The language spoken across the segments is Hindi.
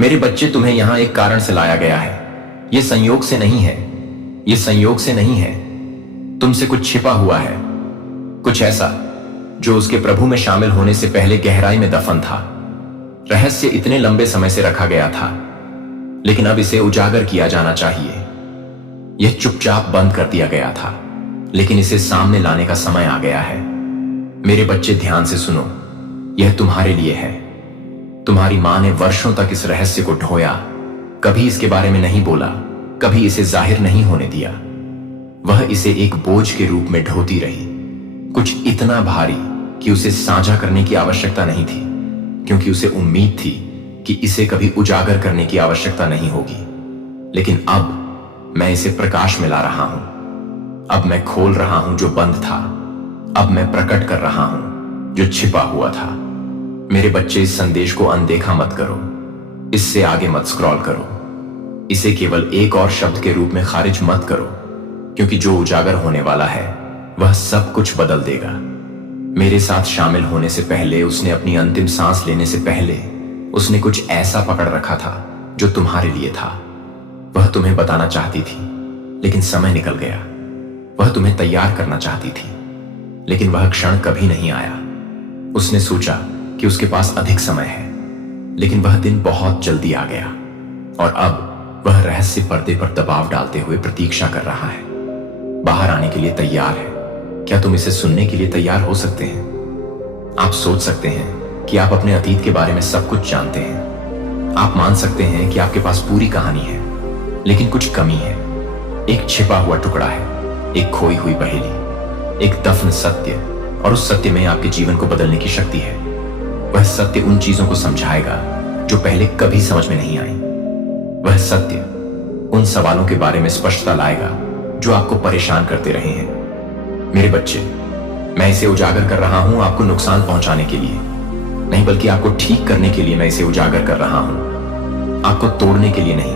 मेरे बच्चे, तुम्हें यहां एक कारण से लाया गया है। यह संयोग से नहीं है, यह संयोग से नहीं है। तुमसे कुछ छिपा हुआ है, कुछ ऐसा जो उसके प्रभु में शामिल होने से पहले गहराई में दफन था। रहस्य इतने लंबे समय से रखा गया था, लेकिन अब इसे उजागर किया जाना चाहिए। यह चुपचाप बंद कर दिया गया था, लेकिन इसे सामने लाने का समय आ गया है। मेरे बच्चे, ध्यान से सुनो, यह तुम्हारे लिए है। तुम्हारी मां ने वर्षों तक इस रहस्य को ढोया, कभी इसके बारे में नहीं बोला, कभी इसे जाहिर नहीं होने दिया। वह इसे एक बोझ के रूप में ढोती रही, कुछ इतना भारी कि उसे साझा करने की आवश्यकता नहीं थी, क्योंकि उसे उम्मीद थी कि इसे कभी उजागर करने की आवश्यकता नहीं होगी। लेकिन अब मैं इसे प्रकाश में ला रहा हूं। अब मैं खोल रहा हूं जो बंद था। अब मैं प्रकट कर रहा हूं जो छिपा हुआ था। मेरे बच्चे, इस संदेश को अनदेखा मत करो, इससे आगे मत स्क्रॉल करो, इसे केवल एक और शब्द के रूप में खारिज मत करो, क्योंकि जो उजागर होने वाला है वह सब कुछ बदल देगा। मेरे साथ शामिल होने से पहले, उसने अपनी अंतिम सांस लेने से पहले, उसने कुछ ऐसा पकड़ रखा था जो तुम्हारे लिए था। वह तुम्हें बताना चाहती थी, लेकिन समय निकल गया। वह तुम्हें तैयार करना चाहती थी, लेकिन वह क्षण कभी नहीं आया। उसने सोचा कि उसके पास अधिक समय है, लेकिन वह दिन बहुत जल्दी आ गया, और अब वह रहस्य पर्दे पर दबाव डालते हुए प्रतीक्षा कर रहा है। बाहर आने के लिए तैयार है। क्या तुम इसे सुनने के लिए तैयार हो सकते हैं? आप सोच सकते हैं कि आप अपने अतीत के बारे में सब कुछ जानते हैं। आप मान सकते हैं कि आपके पास पूरी कहानी है, लेकिन कुछ कमी है। एक छिपा हुआ टुकड़ा है, एक खोई हुई पहेली, एक दफन सत्य, और उस सत्य में आपके जीवन को बदलने की शक्ति है। वह सत्य उन चीजों को समझाएगा जो पहले कभी समझ में नहीं आई। वह सत्य उन सवालों के बारे में स्पष्टता लाएगा जो आपको परेशान करते रहे हैं। मेरे बच्चे, मैं इसे उजागर कर रहा हूं आपको नुकसान पहुंचाने के लिए नहीं, बल्कि आपको ठीक करने के लिए मैं इसे उजागर कर रहा हूं। आपको तोड़ने के लिए नहीं,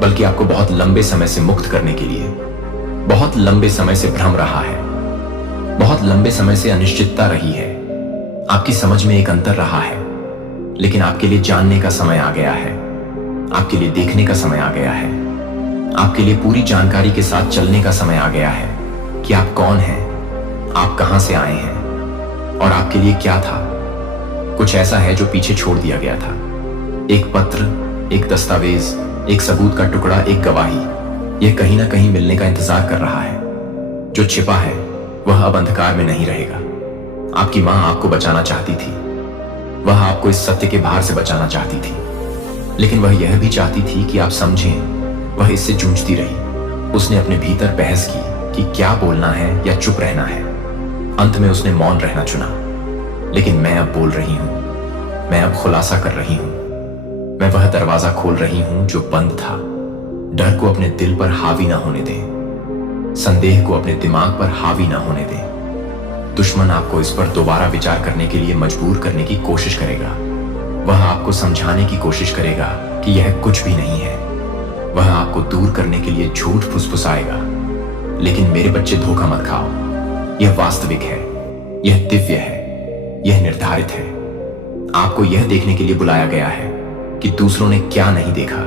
बल्कि आपको बहुत लंबे समय से मुक्त करने के लिए। बहुत लंबे समय से भ्रम रहा है, बहुत लंबे समय से अनिश्चितता रही है। आपकी समझ में एक अंतर रहा है, लेकिन आपके लिए जानने का समय आ गया है। आपके लिए देखने का समय आ गया है। आपके लिए पूरी जानकारी के साथ चलने का समय आ गया है कि आप कौन हैं, आप कहां से आए हैं, और आपके लिए क्या था। कुछ ऐसा है जो पीछे छोड़ दिया गया था। एक पत्र, एक दस्तावेज, एक सबूत का टुकड़ा, एक गवाही। यह कहीं ना कहीं मिलने का इंतजार कर रहा है। जो छिपा है वह अब अंधकार में नहीं रहेगा। आपकी मां आपको बचाना चाहती थी। वह आपको इस सत्य के भार से बचाना चाहती थी, लेकिन वह यह भी चाहती थी कि आप समझें। वह इससे जूझती रही। उसने अपने भीतर बहस की कि क्या बोलना है या चुप रहना है। अंत में उसने मौन रहना चुना। लेकिन मैं अब बोल रही हूं, मैं अब खुलासा कर रही हूं। मैं वह दरवाजा खोल रही हूं जो बंद था। डर को अपने दिल पर हावी ना होने दें। संदेह को अपने दिमाग पर हावी ना होने दें। दुश्मन आपको इस पर दोबारा विचार करने के लिए मजबूर करने की कोशिश करेगा। वह आपको समझाने की कोशिश करेगा कि यह कुछ भी नहीं है। वह आपको दूर करने के लिए झूठ फुसफुसाएगा। लेकिन मेरे बच्चे, धोखा मत खाओ। यह वास्तविक है, यह दिव्य है, यह निर्धारित है। आपको यह देखने के लिए बुलाया गया है कि दूसरों ने क्या नहीं देखा।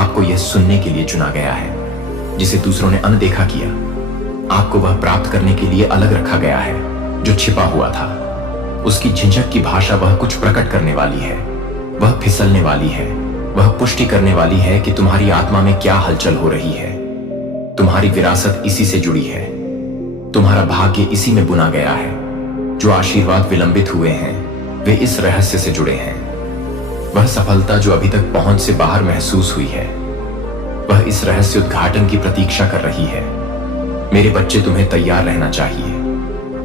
आपको यह सुनने के लिए चुना गया है जिसे दूसरों ने अनदेखा किया। आपको वह प्राप्त करने के लिए अलग रखा गया है जो छिपा हुआ था। उसकी झिझक की भाषा वह कुछ प्रकट करने वाली है। वह फिसलने वाली है। वह पुष्टि करने वाली है कि तुम्हारी आत्मा में क्या हलचल हो रही है। तुम्हारी विरासत इसी से जुड़ी है। तुम्हारा भाग्य इसी में बुना गया है। जो आशीर्वाद विलंबित हुए हैं वे इस रहस्य से जुड़े हैं। वह सफलता जो अभी तक पहुंच से बाहर महसूस हुई है, वह इस रहस्य उद्घाटन की प्रतीक्षा कर रही है। मेरे बच्चे, तुम्हें तैयार रहना चाहिए।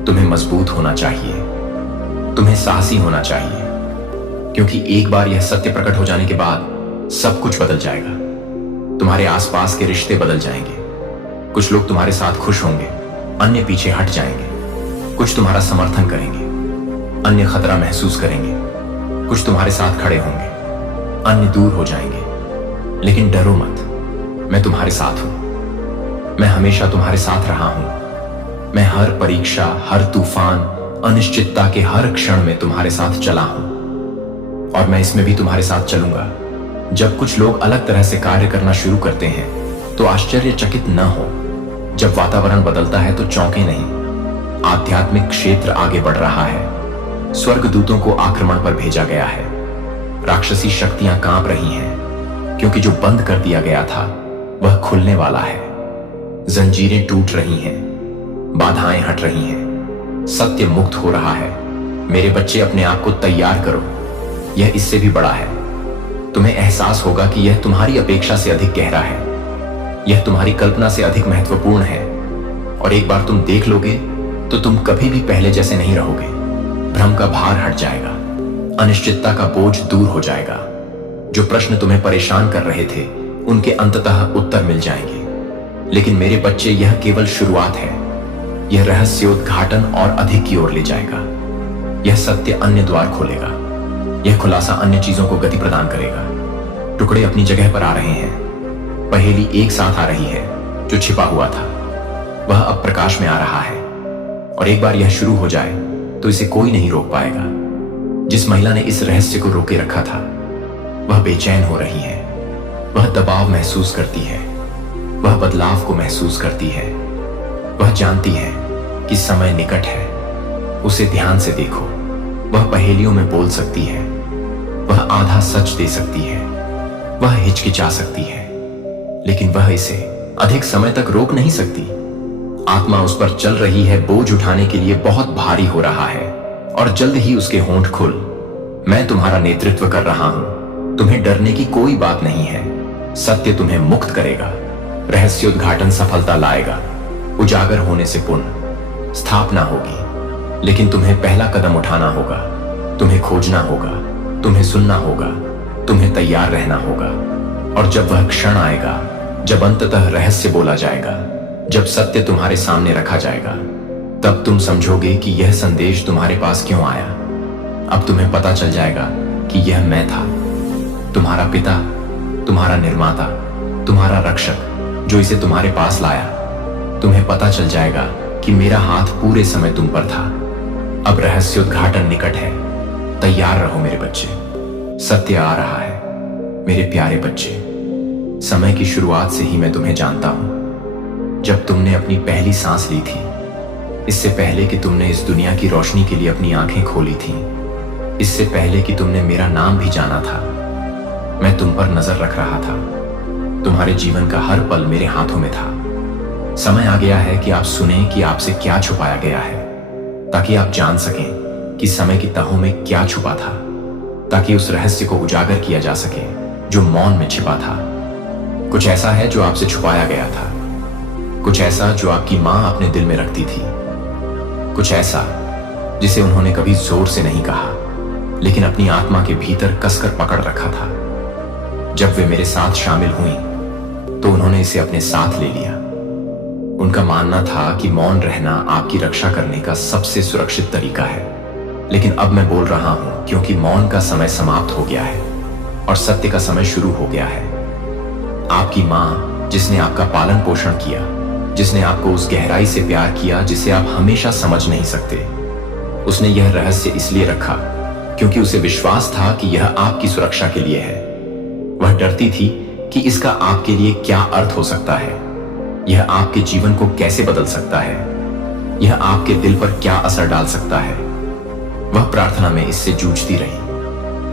तुम्हें मजबूत होना चाहिए। तुम्हें साहसी होना चाहिए, क्योंकि एक बार यह सत्य प्रकट हो जाने के बाद सब कुछ बदल जाएगा। तुम्हारे आसपास के रिश्ते बदल जाएंगे। कुछ लोग तुम्हारे साथ खुश होंगे, अन्य पीछे हट जाएंगे। कुछ तुम्हारा समर्थन करेंगे, अन्य खतरा महसूस करेंगे। कुछ तुम्हारे साथ खड़े होंगे, अन्य दूर हो जाएंगे। लेकिन डरो मत, मैं तुम्हारे साथ हूं। मैं हमेशा तुम्हारे साथ रहा हूं। मैं हर परीक्षा, हर तूफान, अनिश्चितता के हर क्षण में तुम्हारे साथ चला हूं, और मैं इसमें भी तुम्हारे साथ चलूंगा। जब कुछ लोग अलग तरह से कार्य करना शुरू करते हैं तो आश्चर्यचकित न हो। जब वातावरण बदलता है तो चौंके नहीं। आध्यात्मिक क्षेत्र आगे बढ़ रहा है। स्वर्गदूतों को आक्रमण पर भेजा गया है। राक्षसी शक्तियां कांप रही हैं, क्योंकि जो बंद कर दिया गया था वह खुलने वाला है। जंजीरें टूट रही हैं, बाधाएं हट रही हैं, सत्य मुक्त हो रहा है। मेरे बच्चे, अपने आप को तैयार करो। यह इससे भी बड़ा है। तुम्हें एहसास होगा कि यह तुम्हारी अपेक्षा से अधिक गहरा है। यह तुम्हारी कल्पना से अधिक महत्वपूर्ण है। और एक बार तुम देख लोगे तो तुम कभी भी पहले जैसे नहीं रहोगे। भ्रम का भार हट जाएगा, अनिश्चितता का बोझ दूर हो जाएगा। जो प्रश्न तुम्हें परेशान कर रहे थे उनके अंततः उत्तर मिल जाएंगे। लेकिन मेरे बच्चे, यह केवल शुरुआत है। यह रहस्योद्घाटन और अधिक की ओर ले जाएगा। यह सत्य अन्य द्वार खोलेगा। यह खुलासा अन्य चीजों को गति प्रदान करेगा। टुकड़े अपनी जगह पर आ रहे हैं। पहेली एक साथ आ रही है। जो छिपा हुआ था वह अब प्रकाश में आ रहा है। और एक बार यह शुरू हो जाए तो इसे कोई नहीं रोक पाएगा। जिस महिला ने इस रहस्य को रोके रखा था वह बेचैन हो रही है। वह दबाव महसूस करती है। वह बदलाव को महसूस करती है। वह जानती है कि समय निकट है। उसे ध्यान से देखो। वह पहेलियों में बोल सकती है। वह आधा सच दे सकती है। वह हिचकिचा सकती है, लेकिन वह इसे अधिक समय तक रोक नहीं सकती। आत्मा उस पर चल रही है। बोझ उठाने के लिए बहुत भारी हो रहा है और जल्द ही उसके होंठ खुल। मैं तुम्हारा नेतृत्व कर रहा हूं। तुम्हें डरने की कोई बात नहीं है। सत्य तुम्हें मुक्त करेगा। रहस्योद्घाटन सफलता लाएगा। उजागर होने से पुण्य स्थापना होगी। लेकिन तुम्हें पहला कदम उठाना होगा। तुम्हें खोजना होगा। तुम्हें सुनना होगा। तुम्हें तैयार रहना होगा। और जब वह क्षण आएगा, जब अंततः रहस्य बोला जाएगा, जब सत्य तुम्हारे सामने रखा जाएगा, तब तुम समझोगे कि यह संदेश तुम्हारे पास क्यों आया। अब तुम्हें पता चल जाएगा कि यह मैं था, तुम्हारा पिता, तुम्हारा निर्माता, तुम्हारा रक्षक, जो इसे तुम्हारे पास लाया। तुम्हें पता चल जाएगा कि मेरा हाथ पूरे समय तुम पर था। अब रहस्योद्घाटन निकट है। तैयार रहो मेरे बच्चे। सत्य आ रहा है। मेरे प्यारे बच्चे, समय की शुरुआत से ही मैं तुम्हें जानता हूं। जब तुमने अपनी पहली सांस ली थी, इससे पहले कि तुमने इस दुनिया की रोशनी के लिए अपनी आंखें खोली थीं, इससे पहले कि तुमने मेरा नाम भी जाना था, मैं तुम पर नजर रख रहा था। तुम्हारे जीवन का हर पल मेरे हाथों में था। समय आ गया है कि आप सुने कि आपसे क्या छुपाया गया है, ताकि आप जान सकें कि समय की तहों में क्या छुपा था, ताकि उस रहस्य को उजागर किया जा सके जो मौन में छिपा था। कुछ ऐसा है जो आपसे छुपाया गया था। कुछ ऐसा जो आपकी मां अपने दिल में रखती थी। कुछ ऐसा जिसे उन्होंने कभी जोर से नहीं कहा, लेकिन अपनी आत्मा के भीतर कसकर पकड़ रखा था। जब वे मेरे साथ शामिल हुई तो उन्होंने इसे अपने साथ ले लिया। उनका मानना था कि मौन रहना आपकी रक्षा करने का सबसे सुरक्षित तरीका है। लेकिन अब मैं बोल रहा हूं, क्योंकि मौन का समय समाप्त हो गया है और सत्य का समय शुरू हो गया है। आपकी मां, जिसने आपका पालन पोषण किया, जिसने आपको उस गहराई से प्यार किया जिसे आप हमेशा समझ नहीं सकते, उसने यह रहस्य इसलिए रखा क्योंकि उसे विश्वास था कि यह आपकी सुरक्षा के लिए है। वह डरती थी कि इसका आपके लिए क्या अर्थ हो सकता है, यह आपके जीवन को कैसे बदल सकता है, यह आपके दिल पर क्या असर डाल सकता है। वह प्रार्थना में इससे जूझती रही।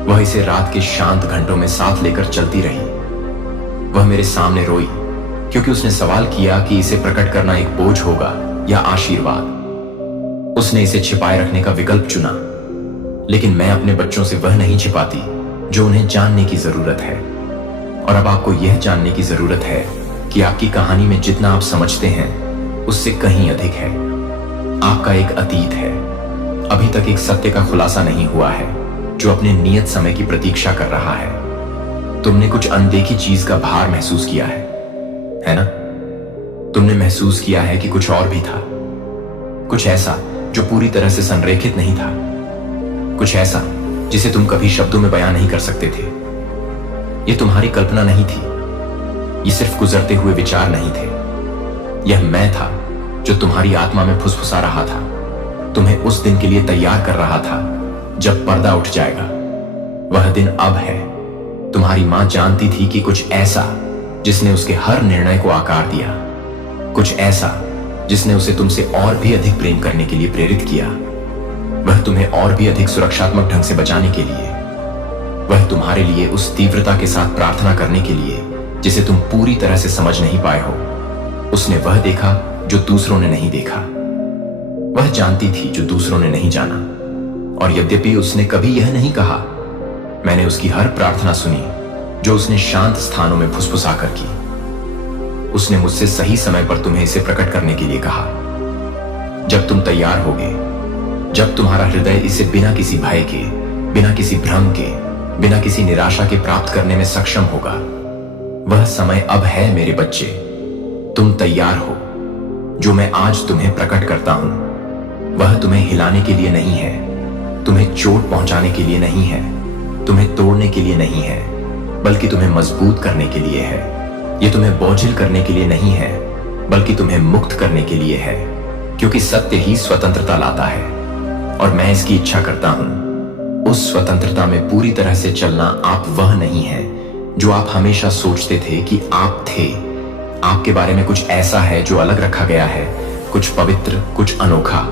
वह इसे रात के शांत घंटों में साथ लेकर चलती रही। वह मेरे सामने रोई क्योंकि उसने सवाल किया कि इसे प्रकट करना एक बोझ होगा या आशीर्वाद। उसने इसे छिपाए रखने का विकल्प चुना, लेकिन मैं अपने बच्चों से वह नहीं छिपाती जो उन्हें जानने की जरूरत है। और अब आपको यह जानने की जरूरत है कि आपकी कहानी में जितना आप समझते हैं उससे कहीं अधिक है। आपका एक अतीत है। अभी तक एक सत्य का खुलासा नहीं हुआ है जो अपने नियत समय की प्रतीक्षा कर रहा है। तुमने कुछ अनदेखी चीज का भार महसूस किया है ना? तुमने महसूस किया है कि कुछ और भी था, कुछ ऐसा जो पूरी तरह से संरेखित नहीं था, कुछ ऐसा जिसे तुम कभी शब्दों में बयां नहीं कर सकते थे। यह तुम्हारी कल्पना नहीं थी, ये सिर्फ गुजरते हुए विचार नहीं थे। यह मैं था जो तुम्हारी आत्मा में फुसफुसा रहा था, तुम्हें उस दिन के लिए तैयार कर रहा था जब पर्दा उठ जाएगा। वह दिन अब है। तुम्हारी मां जानती थी कि कुछ ऐसा जिसने उसके हर निर्णय को आकार दिया, कुछ ऐसा जिसने उसे तुमसे और भी अधिक प्रेम करने के लिए प्रेरित किया। वह तुम्हें और भी अधिक सुरक्षात्मक ढंग से बचाने के लिए, वह तुम्हारे लिए उस तीव्रता के साथ प्रार्थना करने के लिए जिसे तुम पूरी तरह से समझ नहीं पाए हो। उसने वह देखा जो दूसरों ने नहीं देखा, वह जानती थी जो दूसरों ने नहीं जाना। और यद्यपि उसने कभी यह नहीं कहा, मैंने उसकी हर प्रार्थना सुनी जो उसने शांत स्थानों में फुसफुसाकर की। उसने मुझसे सही समय पर तुम्हें इसे प्रकट करने के लिए कहा। जब तुम तैयार होगे, जब तुम्हारा हृदय इसे बिना किसी भय के, बिना किसी भ्रम के, बिना किसी निराशा के प्राप्त करने में सक्षम होगा, वह समय अब है मेरे बच्चे। तुम तैयार हो। जो मैं आज तुम्हें प्रकट करता हूं वह तुम्हें हिलाने के लिए नहीं है, तुम्हें चोट पहुंचाने के लिए नहीं है, तुम्हें तोड़ने के लिए नहीं है, बल्कि तुम्हें मजबूत करने के लिए है। यह तुम्हें बोझिल करने के लिए नहीं है, बल्कि तुम्हें मुक्त करने के लिए है, क्योंकि सत्य ही स्वतंत्रता लाता है। और मैं इसकी इच्छा करता हूं। उस स्वतंत्रता में पूरी तरह से चलना आप वह नहीं है जो आप हमेशा सोचते थे कि आप थे। आपके बारे में कुछ ऐसा है जो अलग रखा गया है, कुछ पवित्र, कुछ अनोखा,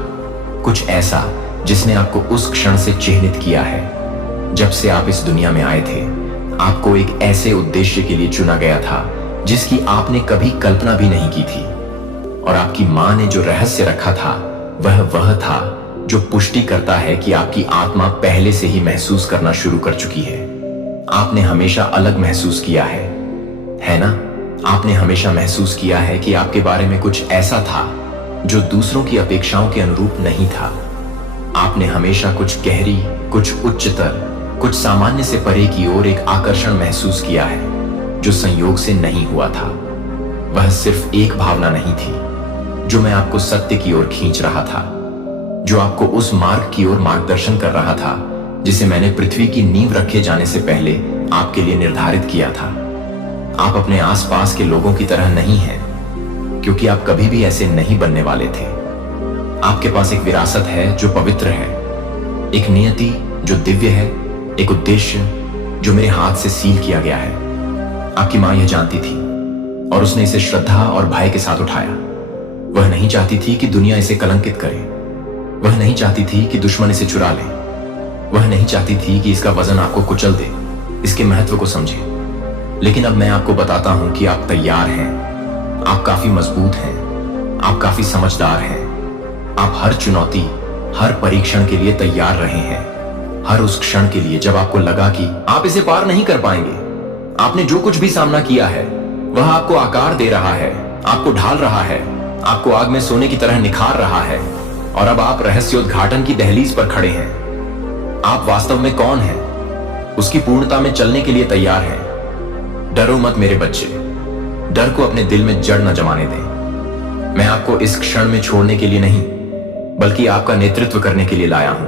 कुछ ऐसा जिसने आपको उस क्षण से चिह्नित किया है जब से आप इस दुनिया में आए थे। आपको एक ऐसे उद्देश्य के लिए चुना गया था जिसकी आपने कभी कल्पना भी नहीं की थी। और आपकी मां ने जो रहस्य रखा था वह था जो पुष्टि करता है कि आपकी आत्मा पहले से ही महसूस करना शुरू कर चुकी है। आपने हमेशा अलग महसूस किया है ना? आपने हमेशा महसूस किया है कि आपके बारे में कुछ ऐसा था जो दूसरों की अपेक्षाओं के अनुरूप नहीं था। आपने हमेशा कुछ गहरी, कुछ उच्चतर, कुछ सामान्य से परे की ओर एक आकर्षण महसूस किया है जो संयोग से नहीं हुआ था। वह सिर्फ एक भावना नहीं थी जो मैं आपको सत्य की ओर खींच रहा था, जो आपको उस मार्ग की ओर मार्गदर्शन कर रहा था जिसे मैंने पृथ्वी की नींव रखे जाने से पहले आपके लिए निर्धारित किया था। आप अपने आसपास के लोगों की तरह नहीं हैं, क्योंकि आप कभी भी ऐसे नहीं बनने वाले थे। आपके पास एक विरासत है जो पवित्र है, एक नियति जो दिव्य है, एक उद्देश्य जो मेरे हाथ से सील किया गया है। आपकी मां यह जानती थी और उसने इसे श्रद्धा और भय के साथ उठाया। वह नहीं चाहती थी कि दुनिया इसे कलंकित करे। वह नहीं चाहती थी कि दुश्मन इसे चुरा ले। वह नहीं चाहती थी कि इसका वजन आपको कुचल दे, इसके महत्व को समझे। लेकिन अब मैं आपको बताता हूं कि आप तैयार हैं। आप काफी मजबूत हैं, आप काफी समझदार हैं। आप हर चुनौती, हर परीक्षण के लिए तैयार रहे हैं। हर उस क्षण के लिए जब आपको लगा कि आप इसे पार नहीं कर पाएंगे। आपने जो कुछ भी सामना किया है वह आपको आकार दे रहा है, आपको ढाल रहा है, आपको आग में सोने की तरह निखार रहा है। और अब आप रहस्योद्घाटन की दहलीज पर खड़े हैं। आप वास्तव में कौन हैं, उसकी पूर्णता में चलने के लिए तैयार हैं। डरो मत मेरे बच्चे, डर को अपने दिल में जड़ न जमाने दें। मैं आपको इस क्षण में छोड़ने के लिए नहीं, बल्कि आपका नेतृत्व करने के लिए लाया हूं।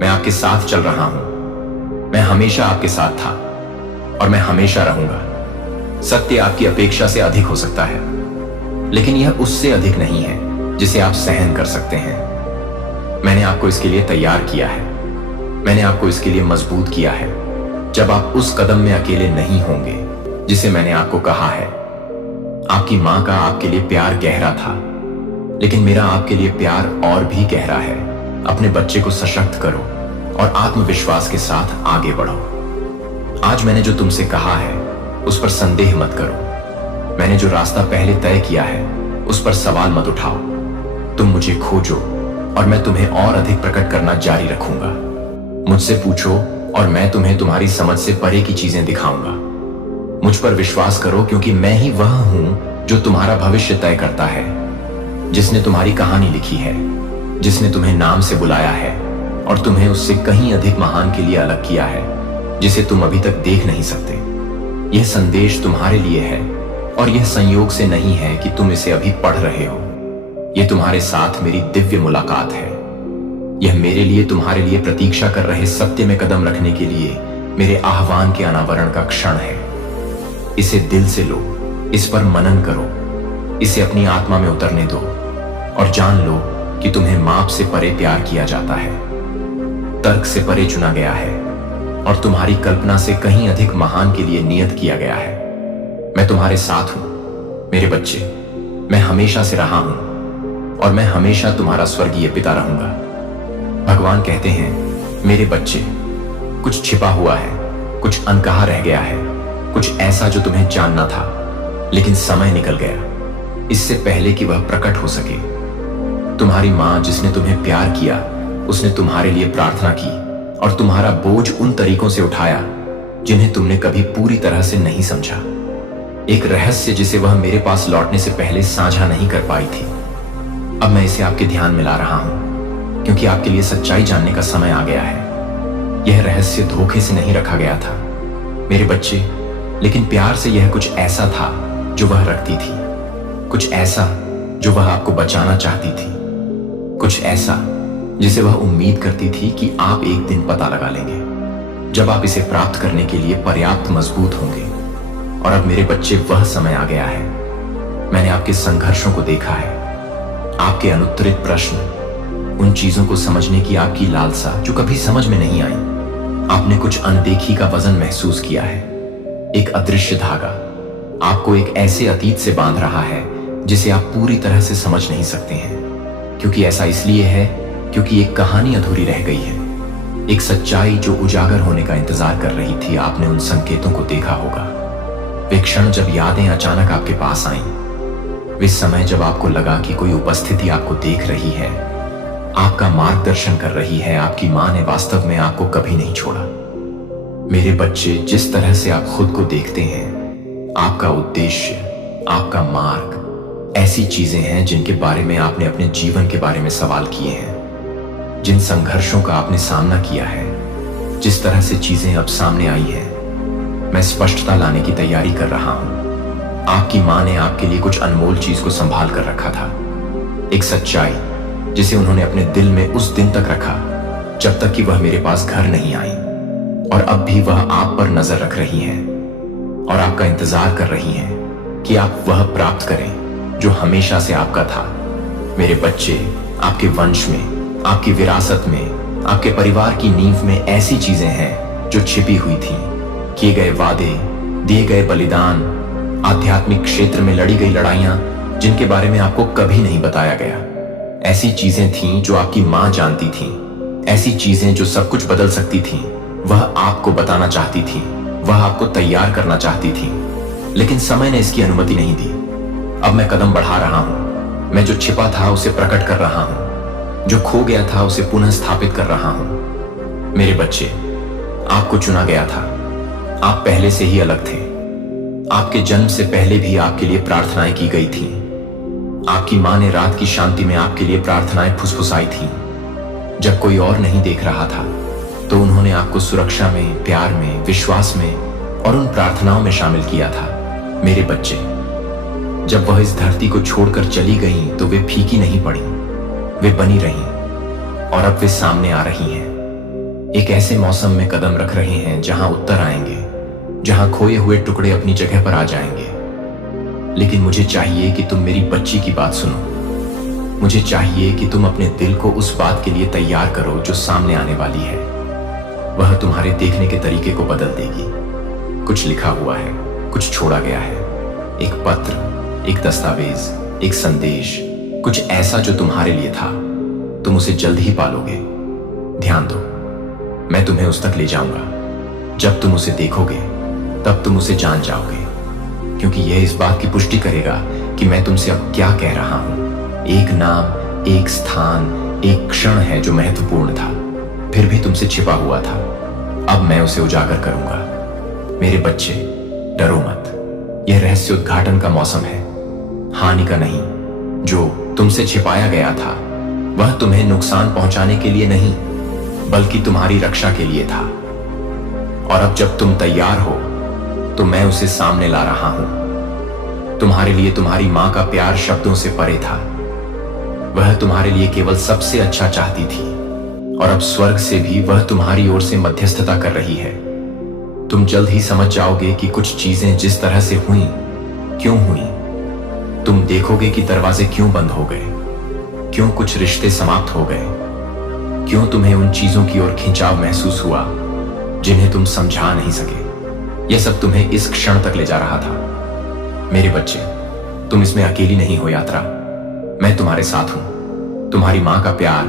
मैं आपके साथ चल रहा हूं। मैं हमेशा आपके साथ था और मैं हमेशा रहूंगा। सत्य आपकी अपेक्षा से अधिक हो सकता है, लेकिन यह उससे अधिक नहीं है जिसे आप सहन कर सकते हैं। मैंने आपको इसके लिए तैयार किया है, मैंने आपको इसके लिए मजबूत किया है। जब आप उस कदम में अकेले नहीं होंगे जिसे मैंने आपको कहा है। आपकी मां का आपके लिए प्यार गहरा था, लेकिन मेरा आपके लिए प्यार और भी गहरा है। अपने बच्चे को सशक्त करो और आत्मविश्वास के साथ आगे बढ़ो। आज मैंने जो तुमसे कहा है उस पर संदेह मत करो। मैंने जो रास्ता पहले तय किया है उस पर सवाल मत उठाओ। तुम मुझे खोजो और मैं तुम्हें और अधिक प्रकट करना जारी रखूंगा। मुझसे पूछो और मैं तुम्हें तुम्हारी समझ से परे की चीजें दिखाऊंगा। मुझ पर विश्वास करो, क्योंकि मैं ही वह हूं जो तुम्हारा भविष्य तय करता है, जिसने तुम्हारी कहानी लिखी है, जिसने तुम्हें नाम से बुलाया है और तुम्हें उससे कहीं अधिक महान के लिए अलग किया है, जिसे तुम अभी तक देख नहीं सकते। यह संदेश तुम्हारे लिए है और यह संयोग से नहीं है कि तुम इसे अभी पढ़ रहे हो। यह तुम्हारे साथ मेरी दिव्य मुलाकात है। यह मेरे लिए तुम्हारे लिए प्रतीक्षा कर रहे सत्य में कदम रखने के लिए मेरे आह्वान के अनावरण का क्षण है। इसे दिल से लो, इस पर मनन करो, इसे अपनी आत्मा में उतरने दो और जान लो कि तुम्हें माप से परे प्यार किया जाता है, तर्क से परे चुना गया है, और तुम्हारी कल्पना से कहीं अधिक महान के लिए नियत किया गया है। मैं तुम्हारे साथ हूं मेरे बच्चे, मैं हमेशा से रहा हूं और मैं हमेशा तुम्हारा स्वर्गीय पिता रहूंगा। भगवान कहते हैं, मेरे बच्चे, कुछ छिपा हुआ है, कुछ अनकहा रह गया है, कुछ ऐसा जो तुम्हें जानना था, लेकिन समय निकल गया इससे पहले कि वह प्रकट हो सके। तुम्हारी मां जिसने तुम्हें प्यार किया, उसने तुम्हारे लिए प्रार्थना की और तुम्हारा बोझ उन तरीकों से उठाया जिन्हें तुमने कभी पूरी तरह से नहीं समझा। एक रहस्य जिसे वह मेरे पास लौटने से पहले साझा नहीं कर पाई थी। अब मैं इसे आपके ध्यान में ला रहा हूं क्योंकि आपके लिए सच्चाई जानने का समय आ गया है। यह रहस्य धोखे से नहीं रखा गया था मेरे बच्चे, लेकिन प्यार से यह कुछ ऐसा था जो वह रखती थी, कुछ ऐसा जो वह आपको बचाना चाहती थी, कुछ ऐसा जिसे वह उम्मीद करती थी कि आप एक दिन पता लगा लेंगे जब आप इसे प्राप्त करने के लिए पर्याप्त मजबूत होंगे। और अब मेरे बच्चे, वह समय आ गया है। मैंने आपके संघर्षों को देखा है, आपके अनुत्तरित प्रश्न, उन चीजों को समझने की आपकी लालसा जो कभी समझ में नहीं आई। आपने कुछ अनदेखी का वजन महसूस किया है। एक अदृश्य धागा आपको एक ऐसे अतीत से बांध रहा है जिसे आप पूरी तरह से समझ नहीं सकते हैं, क्योंकि ऐसा इसलिए है क्योंकि एक कहानी अधूरी रह गई है, एक सच्चाई जो उजागर होने का इंतजार कर रही थी। आपने उन संकेतों को देखा होगा, वे क्षण जब यादें अचानक आपके पास आईं, वे समय जब आपको लगा कि कोई उपस्थिति आपको देख रही है, आपका मार्गदर्शन कर रही है। आपकी मां ने वास्तव में आपको कभी नहीं छोड़ा। मेरे बच्चे, जिस तरह से आप खुद को देखते हैं, आपका उद्देश्य, आपका मार्ग, ऐसी चीजें हैं जिनके बारे में आपने अपने जीवन के बारे में सवाल किए हैं, जिन संघर्षों का आपने सामना किया है, जिस तरह से चीजें अब सामने आई हैं, मैं स्पष्टता लाने की तैयारी कर रहा हूं। आपकी मां ने आपके लिए कुछ अनमोल चीज को संभाल कर रखा था, एक सच्चाई जिसे उन्होंने अपने दिल में उस दिन तक रखा जब तक कि वह मेरे पास घर नहीं आई। और अब भी वह आप पर नजर रख रही हैं और आपका इंतजार कर रही हैं कि आप वह प्राप्त करें जो हमेशा से आपका था। मेरे बच्चे, आपके वंश में, आपकी विरासत में, आपके परिवार की नींव में ऐसी चीजें हैं जो छिपी हुई थीं, किए गए वादे, दिए गए बलिदान, आध्यात्मिक क्षेत्र में लड़ी गई लड़ाइयां जिनके बारे में आपको कभी नहीं बताया गया। ऐसी चीजें थीं जो आपकी मां जानती थीं, ऐसी चीजें जो सब कुछ बदल सकती थीं। वह आपको बताना चाहती थी, वह आपको तैयार करना चाहती थी, लेकिन समय ने इसकी अनुमति नहीं दी। अब मैं कदम बढ़ा रहा हूं, मैं जो छिपा था उसे प्रकट कर रहा हूं, जो खो गया था उसे पुनः स्थापित कर रहा हूं। मेरे बच्चे, आपको चुना गया था, आप पहले से ही अलग थे। आपके जन्म से पहले भी आपके लिए प्रार्थनाएं की गई थीं। आपकी मां ने रात की शांति में आपके लिए प्रार्थनाएं फुसफुसाई थीं। जब कोई और नहीं देख रहा था तो उन्होंने आपको सुरक्षा में, प्यार में, विश्वास में और उन प्रार्थनाओं में शामिल किया था। मेरे बच्चे, जब वह इस धरती को छोड़कर चली गईं तो वे फीकी नहीं पड़ी, वे बनी रहीं और अब वे सामने आ रही हैं। एक ऐसे मौसम में कदम रख रहे हैं जहां उत्तर आएंगे, जहां खोए हुए टुकड़े अपनी जगह पर आ जाएंगे। लेकिन मुझे चाहिए कि तुम मेरी बच्ची की बात सुनो। मुझे चाहिए कि तुम अपने दिल को उस बात के लिए तैयार करो जो सामने आने वाली है। वह तुम्हारे देखने के तरीके को बदल देगी। कुछ लिखा हुआ है, कुछ छोड़ा गया है, एक पत्र, एक दस्तावेज, एक संदेश, कुछ ऐसा जो तुम्हारे लिए था। तुम उसे जल्द ही पालोगे। ध्यान दो, मैं तुम्हें उस तक ले जाऊंगा। जब तुम उसे देखोगे तब तुम उसे जान जाओगे, क्योंकि यह इस बात की पुष्टि करेगा कि मैं तुमसे अब क्या कह रहा हूं। एक नाम, एक स्थान, एक क्षण है जो महत्वपूर्ण था, फिर भी तुमसे छिपा हुआ था। अब मैं उसे उजागर करूंगा। मेरे बच्चे, डरो मत। यह रहस्य उद्घाटन का मौसम है, हानि का नहीं। जो तुमसे छिपाया गया था वह तुम्हें नुकसान पहुंचाने के लिए नहीं, बल्कि तुम्हारी रक्षा के लिए था। और अब जब तुम तैयार हो तो मैं उसे सामने ला रहा हूं। तुम्हारे लिए तुम्हारी मां का प्यार शब्दों से परे था। वह तुम्हारे लिए केवल सबसे अच्छा चाहती थी और अब स्वर्ग से भी वह तुम्हारी ओर से मध्यस्थता कर रही है। तुम जल्द ही समझ जाओगे कि कुछ चीजें जिस तरह से हुई, क्यों हुई। तुम देखोगे कि दरवाजे क्यों बंद हो गए, क्यों कुछ रिश्ते समाप्त हो गए, क्यों तुम्हें उन चीजों की ओर खिंचाव महसूस हुआ जिन्हें तुम समझा नहीं सके। यह सब तुम्हें इस क्षण तक ले जा रहा था। मेरे बच्चे, तुम इसमें अकेली नहीं हो यात्रा। मैं तुम्हारे साथ हूं। तुम्हारी मां का प्यार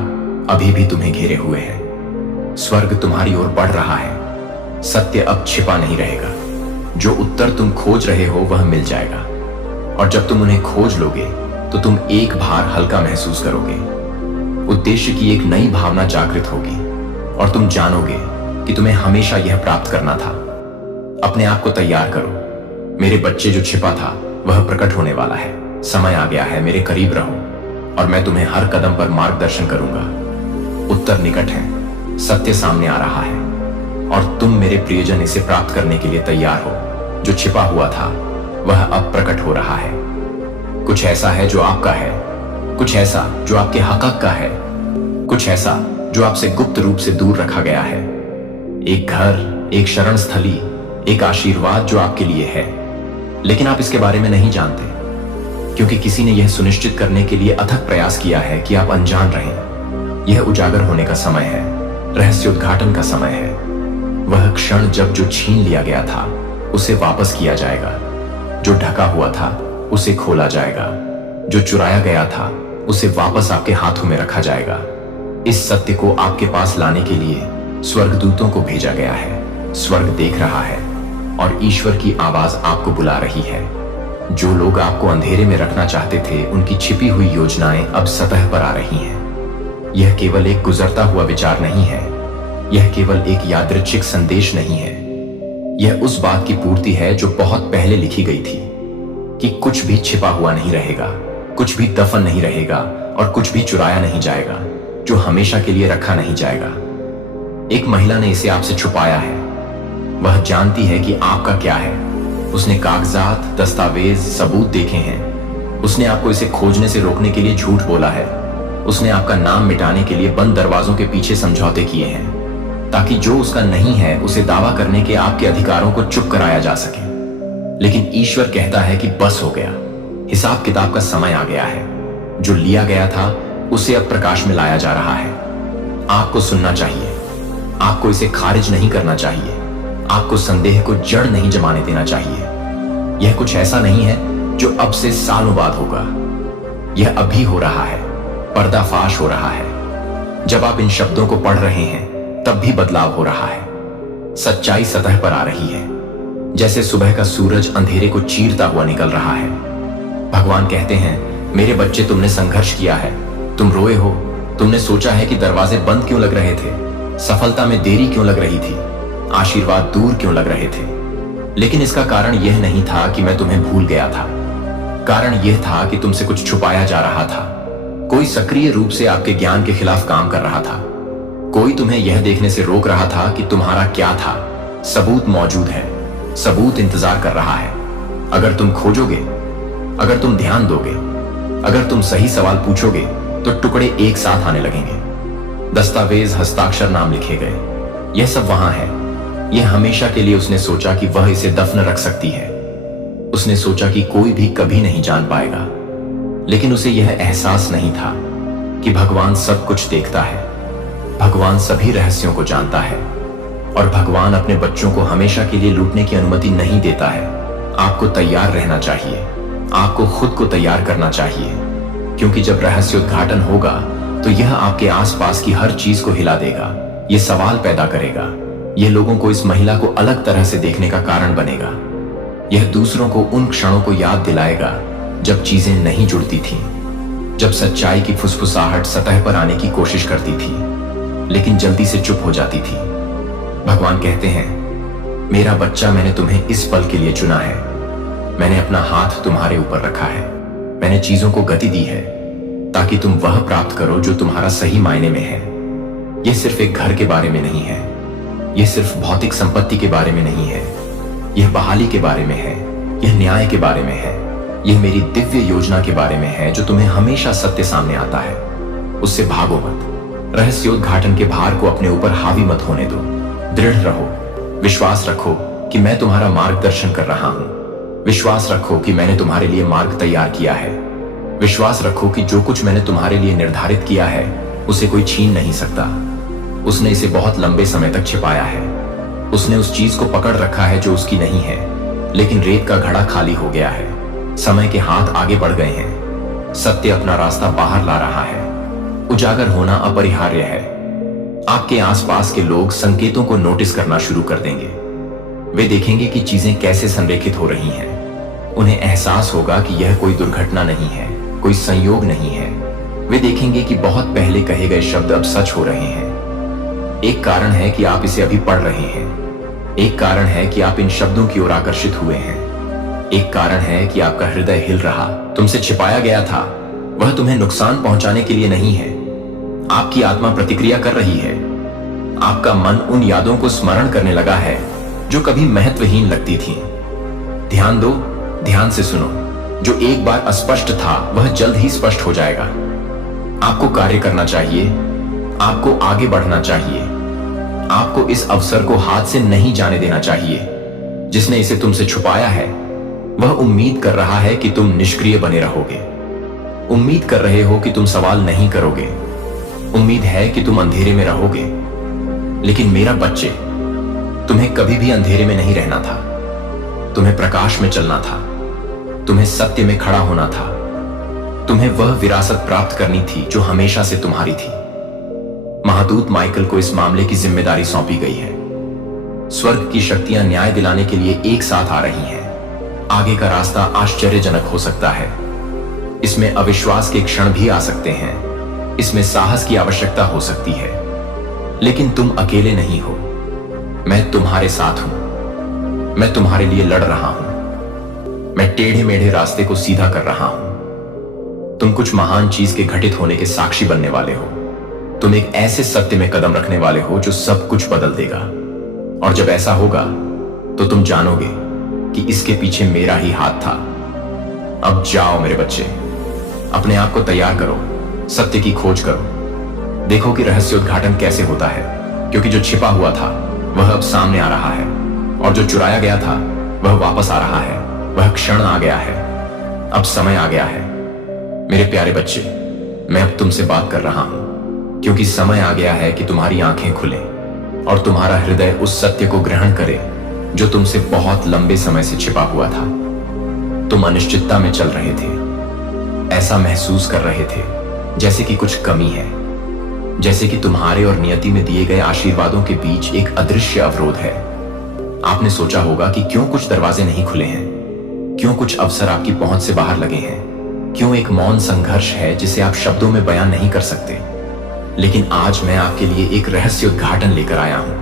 अभी भी तुम्हें घेरे हुए है। स्वर्ग तुम्हारी ओर बढ़ रहा है। सत्य अब छिपा नहीं रहेगा। जो उत्तर तुम खोज रहे हो वह मिल जाएगा, और जब तुम उन्हें खोज लोगे तो तुम एक भार हल्का महसूस करोगे। उद्देश्य की एक नई भावना जागृत होगी, और तुम जानोगे कि तुम्हें हमेशा यह प्राप्त करना था। अपने आप को तैयार करो मेरे बच्चे। जो छिपा था वह प्रकट होने वाला है। समय आ गया है। मेरे करीब रहो, और मैं तुम्हें हर कदम पर मार्गदर्शन करूंगा। उत्तर निकट है। सत्य सामने आ रहा है, और तुम मेरे प्रियजन इसे प्राप्त करने के लिए तैयार हो। जो छिपा हुआ था वह अब प्रकट हो रहा है। कुछ ऐसा है जो आपका है, कुछ ऐसा जो आपके हक का है, कुछ ऐसा जो आपसे गुप्त रूप से दूर रखा गया है। एक घर, एक शरण स्थली, एक आशीर्वाद जो आपके लिए है, लेकिन आप इसके बारे में नहीं जानते, क्योंकि किसी ने यह सुनिश्चित करने के लिए अथक प्रयास किया है कि आप अनजान रहें। यह उजागर होने का समय है, रहस्योद्घाटन का समय है। वह क्षण जब जो छीन लिया गया था उसे वापस किया जाएगा, जो ढका हुआ था उसे खोला जाएगा, जो चुराया गया था उसे वापस आपके हाथों में रखा जाएगा। इस सत्य को आपके पास लाने के लिए स्वर्गदूतों को भेजा गया है। स्वर्ग देख रहा है, और ईश्वर की आवाज आपको बुला रही है। जो लोग आपको अंधेरे में रखना चाहते थे, उनकी छिपी हुई योजनाएं अब सतह पर आ रही हैं। यह केवल एक गुजरता हुआ विचार नहीं है। यह केवल एक यादृच्छिक संदेश नहीं है। यह उस बात की पूर्ति है जो बहुत पहले लिखी गई थी, कि कुछ भी छिपा हुआ नहीं रहेगा, कुछ भी दफन नहीं रहेगा, और कुछ भी चुराया नहीं जाएगा जो हमेशा के लिए रखा नहीं जाएगा। एक महिला ने इसे आपसे छुपाया है। वह जानती है कि आपका क्या है। उसने कागजात, दस्तावेज, सबूत देखे हैं। उसने आपको इसे खोजने से रोकने के लिए झूठ बोला है। उसने आपका नाम मिटाने के लिए बंद दरवाजों के पीछे समझौते किए हैं, ताकि जो उसका नहीं है उसे दावा करने के आपके अधिकारों को चुप कराया जा सके। लेकिन ईश्वर कहता है कि बस हो गया। हिसाब किताब का समय आ गया है। जो लिया गया था उसे अब प्रकाश में लाया जा रहा है। आपको सुनना चाहिए। आपको इसे खारिज नहीं करना चाहिए। आपको संदेह को जड़ नहीं जमाने देना चाहिए। यह कुछ ऐसा नहीं है जो अब से सालों बाद होगा। यह अभी हो रहा है। पर्दाफाश हो रहा है। जब आप इन शब्दों को पढ़ रहे हैं तब भी बदलाव हो रहा है। सच्चाई सतह पर आ रही है, जैसे सुबह का सूरज अंधेरे को चीरता हुआ निकल रहा है। भगवान कहते हैं, मेरे बच्चे, तुमने संघर्ष किया है, तुम रोए हो, तुमने सोचा है कि दरवाजे बंद क्यों लग रहे थे, सफलता में देरी क्यों लग रही थी, आशीर्वाद दूर क्यों लग रहे थे। लेकिन इसका कारण यह नहीं था कि मैं तुम्हें भूल गया था। कारण यह था कि तुमसे कुछ छुपाया जा रहा था। कोई सक्रिय रूप से आपके ज्ञान के खिलाफ काम कर रहा था। कोई तुम्हें यह देखने से रोक रहा था कि तुम्हारा क्या था। सबूत मौजूद है। सबूत इंतजार कर रहा है। अगर तुम खोजोगे, अगर तुम ध्यान दोगे, अगर तुम सही सवाल पूछोगे, तो टुकड़े एक साथ आने लगेंगे। दस्तावेज, हस्ताक्षर, नाम लिखे गए, यह सब वहां है। यह हमेशा के लिए उसने सोचा कि वह इसे दफन रख सकती है। उसने सोचा कि कोई भी कभी नहीं जान पाएगा, लेकिन उसे यह एहसास नहीं था कि भगवान सब कुछ देखता है। भगवान सभी रहस्यों को जानता है, और भगवान अपने बच्चों को हमेशा के लिए लूटने की अनुमति नहीं देता है। आपको तैयार रहना चाहिए। आपको खुद को तैयार करना चाहिए, क्योंकि जब रहस्योद्घाटन होगा तो यह आपके आसपास की हर चीज को हिला देगा। यह सवाल पैदा करेगा। यह लोगों को इस महिला को अलग तरह से देखने का कारण बनेगा। यह दूसरों को उन क्षणों को याद दिलाएगा जब चीजें नहीं जुड़ती थीं, जब सच्चाई की फुसफुसाहट सतह पर आने की कोशिश करती थी, लेकिन जल्दी से चुप हो जाती थी। भगवान कहते हैं, मेरा बच्चा, मैंने तुम्हें इस पल के लिए चुना है। मैंने अपना हाथ तुम्हारे ऊपर रखा है। मैंने चीजों को गति दी है ताकि तुम वह प्राप्त करो जो तुम्हारा सही मायने में है। यह सिर्फ एक घर के बारे में नहीं है। यह सिर्फ भौतिक संपत्ति के बारे में नहीं है। यह बहाली के बारे में है। यह न्याय के बारे में है। यह मेरी दिव्य योजना के बारे में है, जो तुम्हें हमेशा सत्य सामने आता है। उससे भागो मत। रहस्योद्घाटन के भार को अपने ऊपर हावी मत होने दो। दृढ़ रहो। विश्वास रखो कि मैं तुम्हारा मार्गदर्शन कर रहा हूं। विश्वास रखो कि मैंने तुम्हारे लिए मार्ग तैयार किया है। विश्वास रखो कि जो कुछ मैंने तुम्हारे लिए निर्धारित किया है उसे कोई छीन नहीं सकता। उसने इसे बहुत लंबे समय तक छिपाया है। उसने उस चीज को पकड़ रखा है जो उसकी नहीं है, लेकिन रेत का घड़ा खाली हो गया है। समय के हाथ आगे बढ़ गए हैं। सत्य अपना रास्ता बाहर ला रहा है। उजागर होना अपरिहार्य है। आपके आसपास के लोग संकेतों को नोटिस करना शुरू कर देंगे। वे देखेंगे कि चीजें कैसे संरेखित हो रही हैं। उन्हें एहसास होगा कि यह कोई दुर्घटना नहीं है, कोई संयोग नहीं है। वे देखेंगे कि बहुत पहले कहे गए शब्द अब सच हो रहे हैं। एक कारण है कि आप इसे अभी पढ़ रहे हैं। एक कारण है कि आप इन शब्दों की ओर आकर्षित हुए हैं। एक कारण है कि आपका हृदय हिल रहा। तुमसे छिपाया गया था, वह तुम्हें नुकसान पहुंचाने के लिए नहीं है। आपकी आत्मा प्रतिक्रिया कर रही है। आपका मन उन यादों को स्मरण करने लगा है जो कभी महत्वहीन लगती थीं। ध्यान दो, ध्यान से सुनो। जो एक बार अस्पष्ट था वह जल्द ही स्पष्ट हो जाएगा। आपको कार्य करना चाहिए, आपको आगे बढ़ना चाहिए। आपको इस अवसर को हाथ से नहीं जाने देना चाहिए। जिसने इसे तुमसे छुपाया है वह उम्मीद कर रहा है कि तुम निष्क्रिय बने रहोगे। उम्मीद कर रहे हो कि तुम सवाल नहीं करोगे। उम्मीद है कि तुम अंधेरे में रहोगे। लेकिन मेरा बच्चे, तुम्हें कभी भी अंधेरे में नहीं रहना था। तुम्हें प्रकाश में चलना था। तुम्हें सत्य में खड़ा होना था। तुम्हें वह विरासत प्राप्त करनी थी जो हमेशा से तुम्हारी थी। महादूत माइकल को इस मामले की जिम्मेदारी सौंपी गई है। स्वर्ग की शक्तियां न्याय दिलाने के लिए एक साथ आ रही हैं। आगे का रास्ता आश्चर्यजनक हो सकता है। इसमें अविश्वास के क्षण भी आ सकते हैं। इसमें साहस की आवश्यकता हो सकती है। लेकिन तुम अकेले नहीं हो। मैं तुम्हारे साथ हूं। मैं तुम्हारे लिए लड़ रहा हूं। मैं टेढ़े मेढ़े रास्ते को सीधा कर रहा हूं। तुम कुछ महान चीज के घटित होने के साक्षी बनने वाले हो। तुम एक ऐसे सत्य में कदम रखने वाले हो जो सब कुछ बदल देगा। और जब ऐसा होगा तो तुम जानोगे कि इसके पीछे मेरा ही हाथ था। अब जाओ मेरे बच्चे, अपने आप को तैयार करो, सत्य की खोज करो। देखो कि रहस्योद्घाटन कैसे होता है, क्योंकि जो छिपा हुआ था वह अब सामने आ रहा है, और जो चुराया गया था वह वापस आ रहा है। वह क्षण आ गया है। अब समय आ गया है। मेरे प्यारे बच्चे, मैं अब तुमसे बात कर रहा हूं, क्योंकि समय आ गया है कि तुम्हारी आंखें खुलें और तुम्हारा हृदय उस सत्य को ग्रहण करे जो तुमसे बहुत लंबे समय से छिपा हुआ था। तुम अनिश्चितता में चल रहे थे। ऐसा महसूस कर रहे थे जैसे कि कुछ कमी है, जैसे कि तुम्हारे और नियति में दिए गए आशीर्वादों के बीच एक अदृश्य अवरोध है। आपने सोचा होगा कि क्यों कुछ दरवाजे नहीं खुले हैं, क्यों कुछ अवसर आपकी पहुंच से बाहर लगे हैं, क्यों एक मौन संघर्ष है जिसे आप शब्दों में बयान नहीं कर सकते। लेकिन आज मैं आपके लिए एक रहस्य उद्घाटन लेकर आया हूं।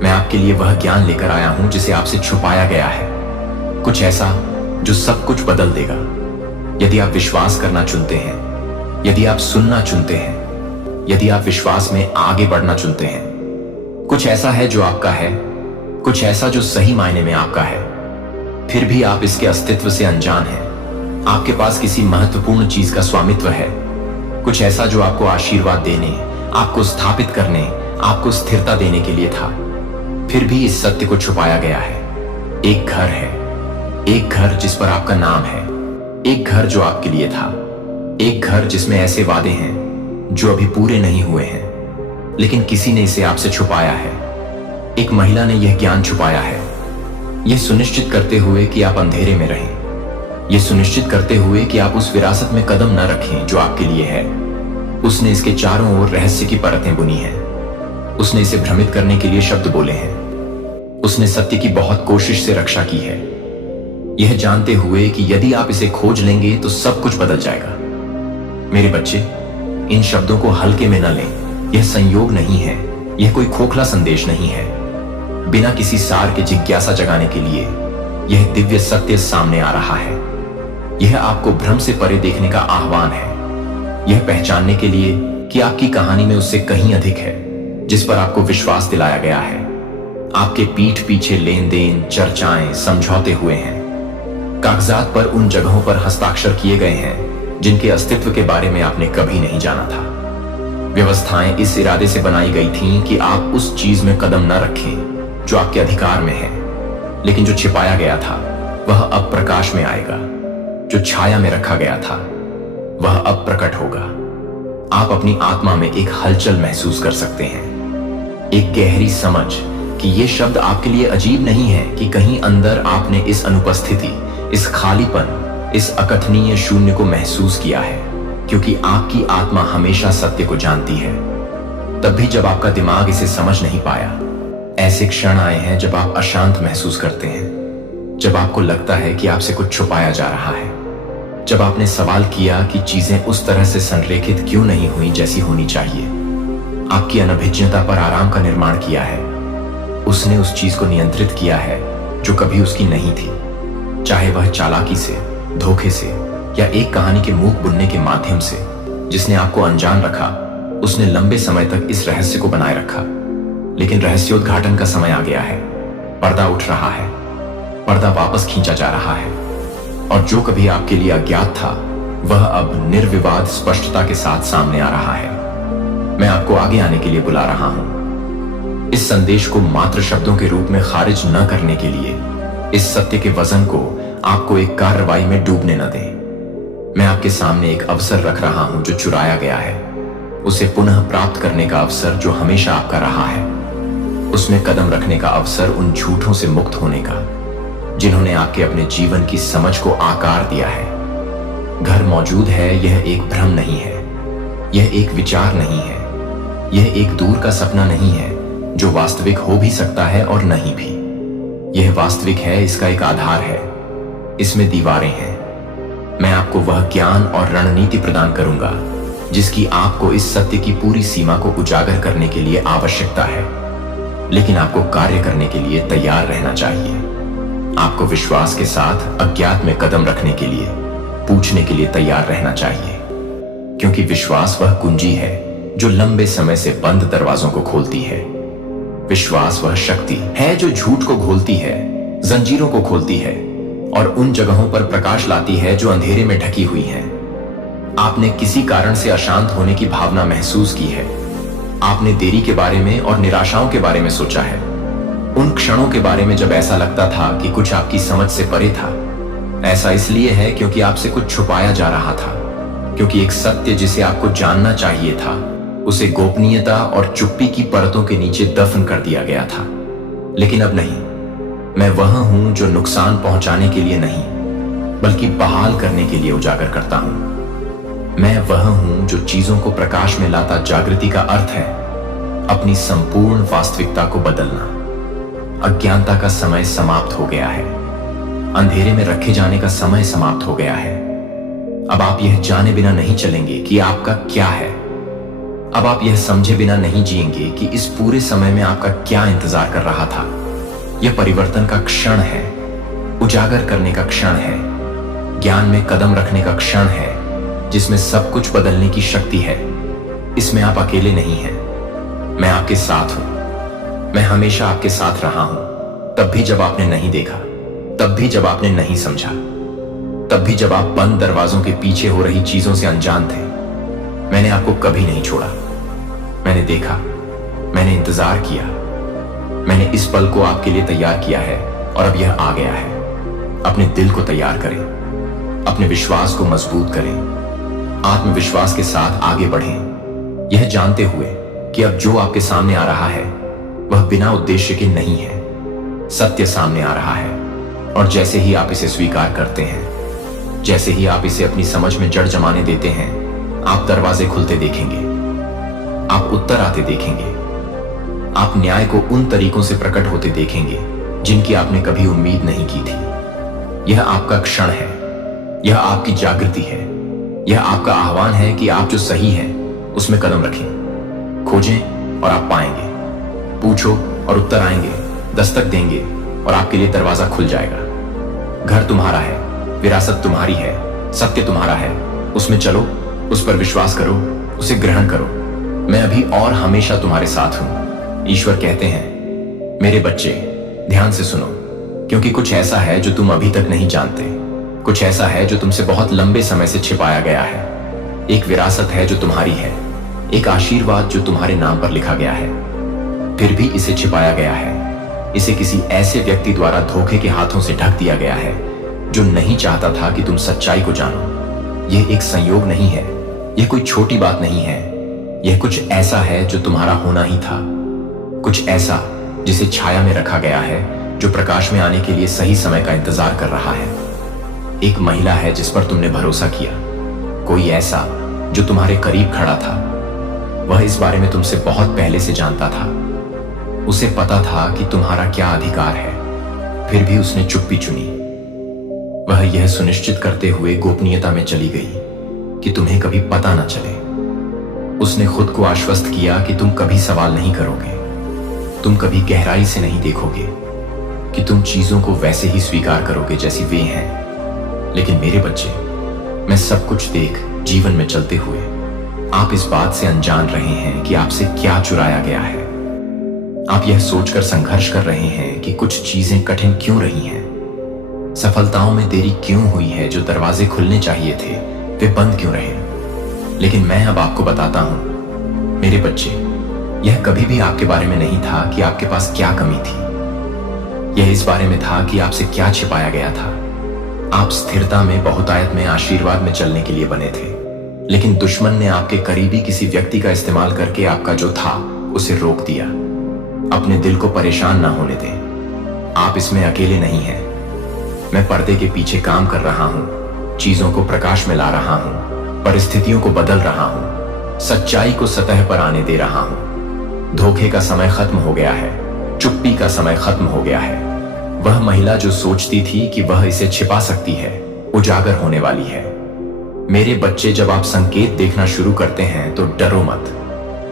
मैं आपके लिए वह ज्ञान लेकर आया हूं जिसे आपसे छुपाया गया है। कुछ ऐसा जो सब कुछ बदल देगा। यदि आप विश्वास करना चुनते हैं, यदि आप सुनना चुनते हैं, यदि आप विश्वास में आगे बढ़ना चुनते हैं। कुछ ऐसा है जो आपका है, कुछ ऐसा जो सही मायने में आपका है। फिर भी आप इसके अस्तित्व से अनजान हैं। आपके पास किसी महत्वपूर्ण चीज का स्वामित्व है। कुछ ऐसा जो आपको आशीर्वाद देने, आपको स्थापित करने, आपको स्थिरता देने के लिए था। फिर भी इस सत्य को छुपाया गया है। एक घर है, एक घर जिस पर आपका नाम है, एक घर जो आपके लिए था, एक घर जिसमें ऐसे वादे हैं जो अभी पूरे नहीं हुए हैं, लेकिन किसी ने इसे आपसे छुपाया है। एक महिला ने यह ज्ञान छुपाया है, यह सुनिश्चित करते हुए कि आप अंधेरे में रहें, यह सुनिश्चित करते हुए कि आप उस विरासत में कदम न रखें जो आपके लिए है। उसने इसके चारों ओर रहस्य की परतें बुनी हैं। उसने इसे भ्रमित करने के लिए शब्द बोले हैं। उसने सत्य की बहुत कोशिश से रक्षा की है, यह जानते हुए कि यदि आप इसे खोज लेंगे तो सब कुछ बदल जाएगा। मेरे बच्चे, इन शब्दों को हल्के में न लें। यह संयोग नहीं है, यह कोई खोखला संदेश नहीं है। बिना किसी सार के जिज्ञासा जगाने के लिए यह दिव्य सत्य सामने आ रहा है। यह आपको भ्रम से परे देखने का आह्वान है। यह पहचानने के लिए कि आपकी कहानी में उससे कहीं अधिक है जिस पर आपको विश्वास दिलाया गया है। आपके पीठ पीछे लेन देन, चर्चाएं, समझौते हुए हैं। कागजात पर उन जगहों पर हस्ताक्षर किए गए हैं जिनके अस्तित्व के बारे में आपने कभी नहीं जाना था। व्यवस्थाएं इस इरादे से बनाई गई थीं कि आप उस चीज में कदम न रखें जो आपके अधिकार में है। लेकिन जो छिपाया गया था वह अब प्रकाश में आएगा। जो छाया में रखा गया था वह अब प्रकट होगा। आप अपनी आत्मा में एक हलचल महसूस कर सकते हैं, एक गहरी समझ, कि ये शब्द आपके लिए अजीब नहीं है कि कहीं अंदर आपने इस अनुपस्थिति, इस खालीपन, इस अकथनीय शून्य को महसूस किया है, क्योंकि आपकी आत्मा हमेशा सत्य को जानती है। तब भी जब आपका दिमाग इसे समझ नहीं पाया, ऐसे क्षण आए हैं जब आप अशांत महसूस करते हैं, जब आपको लगता है कि आपसे कुछ छुपाया जा रहा है, जब आपने सवाल किया कि चीजें उस तरह से संरेखित क्यों नहीं हुई जैसी होनी चाहिए। आपकी अनभिज्ञता पर आराम का निर्माण किया है। उसने उस चीज को नियंत्रित किया है जो कभी उसकी नहीं थी, चाहे वह चालाकी से, धोखे से या एक कहानी के मूक बुनने के माध्यम से। जिसने आपको अनजान रखा, उसने लंबे समय तक इस रहस्य को बनाए रखा। लेकिन रहस्योद्घाटन का समय आ गया है। पर्दा उठ रहा है, पर्दा वापस खींचा जा रहा है, और जो कभी आपके लिए अज्ञात था वह अब निर्विवाद स्पष्टता के साथ सामने आ रहा है। मैं आपको आगे आने के लिए बुला रहा हूं, इस संदेश को मात्र शब्दों के रूप में खारिज न करने के लिए। इस सत्य के वजन को आपको एक कार्रवाई में डूबने न दें। मैं आपके सामने एक अवसर रख रहा हूं जो चुराया गया है, उसे पुनः प्राप्त करने का अवसर जो हमेशा आपका रहा है, उसमें कदम रखने का अवसर, उन झूठों से मुक्त होने का जिन्होंने आपके अपने जीवन की समझ को आकार दिया है। घर मौजूद है, यह एक भ्रम नहीं है, यह एक विचार नहीं है, यह एक दूर का सपना नहीं है जो वास्तविक हो भी सकता है और नहीं भी। यह वास्तविक है, इसका एक आधार है, इसमें दीवारें हैं। मैं आपको वह ज्ञान और रणनीति प्रदान करूंगा जिसकी आपको इस सत्य की पूरी सीमा को उजागर करने के लिए आवश्यकता है। लेकिन आपको कार्य करने के लिए तैयार रहना चाहिए। आपको विश्वास के साथ अज्ञात में कदम रखने के लिए, पूछने के लिए तैयार रहना चाहिए, क्योंकि विश्वास वह कुंजी है जो लंबे समय से बंद दरवाजों को खोलती है। विश्वास वह शक्ति है जो झूठ को घोलती है, जंजीरों को खोलती है और उन जगहों पर प्रकाश लाती है जो अंधेरे में ढकी हुई हैं। आपने किसी कारण से अशांत होने की भावना महसूस की है। आपने देरी के बारे में और निराशाओं के बारे में सोचा है, उन क्षणों के बारे में जब ऐसा लगता था कि कुछ आपकी समझ से परे था। ऐसा इसलिए है क्योंकि आपसे कुछ छुपाया जा रहा था, क्योंकि एक सत्य जिसे आपको जानना चाहिए था उसे गोपनीयता और चुप्पी की परतों के नीचे दफन कर दिया गया था। लेकिन अब नहीं। मैं वह हूं जो नुकसान पहुंचाने के लिए नहीं बल्कि बहाल करने के लिए उजागर करता हूं। मैं वह हूं जो चीजों को प्रकाश में लाता। जागृति का अर्थ है अपनी संपूर्ण वास्तविकता को बदलना। अज्ञानता का समय समाप्त हो गया है, अंधेरे में रखे जाने का समय समाप्त हो गया है। अब आप यह जाने बिना नहीं चलेंगे कि आपका क्या है। अब आप यह समझे बिना नहीं जिएंगे कि इस पूरे समय में आपका क्या इंतजार कर रहा था। यह परिवर्तन का क्षण है, उजागर करने का क्षण है, ज्ञान में कदम रखने का क्षण है, जिसमें सब कुछ बदलने की शक्ति है। इसमें आप अकेले नहीं हैं, मैं आपके साथ हूं। मैं हमेशा आपके साथ रहा हूं, तब भी जब आपने नहीं देखा, तब भी जब आपने नहीं समझा, तब भी जब आप बंद दरवाजों के पीछे हो रही चीजों से अनजान थे। मैंने आपको कभी नहीं छोड़ा। मैंने देखा, मैंने इंतजार किया, मैंने इस पल को आपके लिए तैयार किया है और अब यह आ गया है। अपने दिल को तैयार करें, अपने विश्वास को मजबूत करें, आत्मविश्वास के साथ आगे बढ़ें, यह जानते हुए कि अब जो आपके सामने आ रहा है वह बिना उद्देश्य के नहीं है। सत्य सामने आ रहा है और जैसे ही आप इसे स्वीकार करते हैं, जैसे ही आप इसे अपनी समझ में जड़ जमाने देते हैं, आप दरवाजे खुलते देखेंगे, आप उत्तर आते देखेंगे, आप न्याय को उन तरीकों से प्रकट होते देखेंगे जिनकी आपने कभी उम्मीद नहीं की थी। यह आपका क्षण है, यह आपकी जागृति है, यह आपका आह्वान है कि आप जो सही है उसमें कदम रखें। खोजें और आप पाएंगे, पूछो और उत्तर आएंगे, दस्तक देंगे और आपके लिए दरवाजा खुल जाएगा। घर तुम्हारा है, विरासत तुम्हारी है, सत्य तुम्हारा है। उसमें चलो, उस पर विश्वास करो, उसे ग्रहण करो। मैं अभी और हमेशा तुम्हारे साथ हूं। ईश्वर कहते हैं, मेरे बच्चे ध्यान से सुनो, क्योंकि कुछ ऐसा है जो तुम अभी तक नहीं जानते। कुछ ऐसा है जो तुमसे बहुत लंबे समय से छिपाया गया है। एक विरासत है जो तुम्हारी है, एक आशीर्वाद जो तुम्हारे नाम पर लिखा गया है। फिर भी इसे छिपाया गया है। इसे किसी ऐसे व्यक्ति द्वारा धोखे के हाथों से ढक दिया गया है जो नहीं चाहता था कि तुम सच्चाई को जानो। यह एक संयोग नहीं है, यह कोई छोटी बात नहीं है। यह कुछ ऐसा है जो तुम्हारा होना ही था, कुछ ऐसा जिसे छाया में रखा गया है, जो प्रकाश में आने के लिए सही समय का इंतजार कर रहा है। एक महिला है जिस पर तुमने भरोसा किया, कोई ऐसा जो तुम्हारे करीब खड़ा था। वह इस बारे में तुमसे बहुत पहले से जानता था। उसे पता था कि तुम्हारा क्या अधिकार है, फिर भी उसने चुप्पी चुनी। वह यह सुनिश्चित करते हुए गोपनीयता में चली गई कि तुम्हें कभी पता न चले। उसने खुद को आश्वस्त किया कि तुम कभी सवाल नहीं करोगे, तुम कभी गहराई से नहीं देखोगे, कि तुम चीजों को वैसे ही स्वीकार करोगे जैसी वे हैं। लेकिन मेरे बच्चे, मैं सब कुछ देख जीवन में चलते हुए आप इस बात से अनजान रहे हैं कि आपसे क्या चुराया गया है। आप यह सोचकर संघर्ष कर रहे हैं कि कुछ चीजें कठिन क्यों रही हैं, सफलताओं में देरी क्यों हुई है, जो दरवाजे खुलने चाहिए थे वे बंद क्यों रहे। लेकिन मैं अब आपको बताता हूं मेरे बच्चे, यह कभी भी आपके बारे में नहीं था कि आपके पास क्या कमी थी। यह इस बारे में था कि आपसे क्या छिपाया गया था। आप स्थिरता में, बहुतायत में, आशीर्वाद में चलने के लिए बने थे, लेकिन दुश्मन ने आपके करीबी किसी व्यक्ति का इस्तेमाल करके आपका जो था उसे रोक दिया। अपने दिल को परेशान ना होने दें। आप इसमें अकेले नहीं हैं। मैं पर्दे के पीछे काम कर रहा हूं, चीजों को प्रकाश में ला रहा हूं, परिस्थितियों को बदल रहा हूं, सच्चाई को सतह पर आने दे रहा हूं। धोखे का समय खत्म हो गया है, चुप्पी का समय खत्म हो गया है। वह महिला जो सोचती थी कि वह इसे छिपा सकती है, उजागर होने वाली है। मेरे बच्चे, जब आप संकेत देखना शुरू करते हैं तो डरो मत।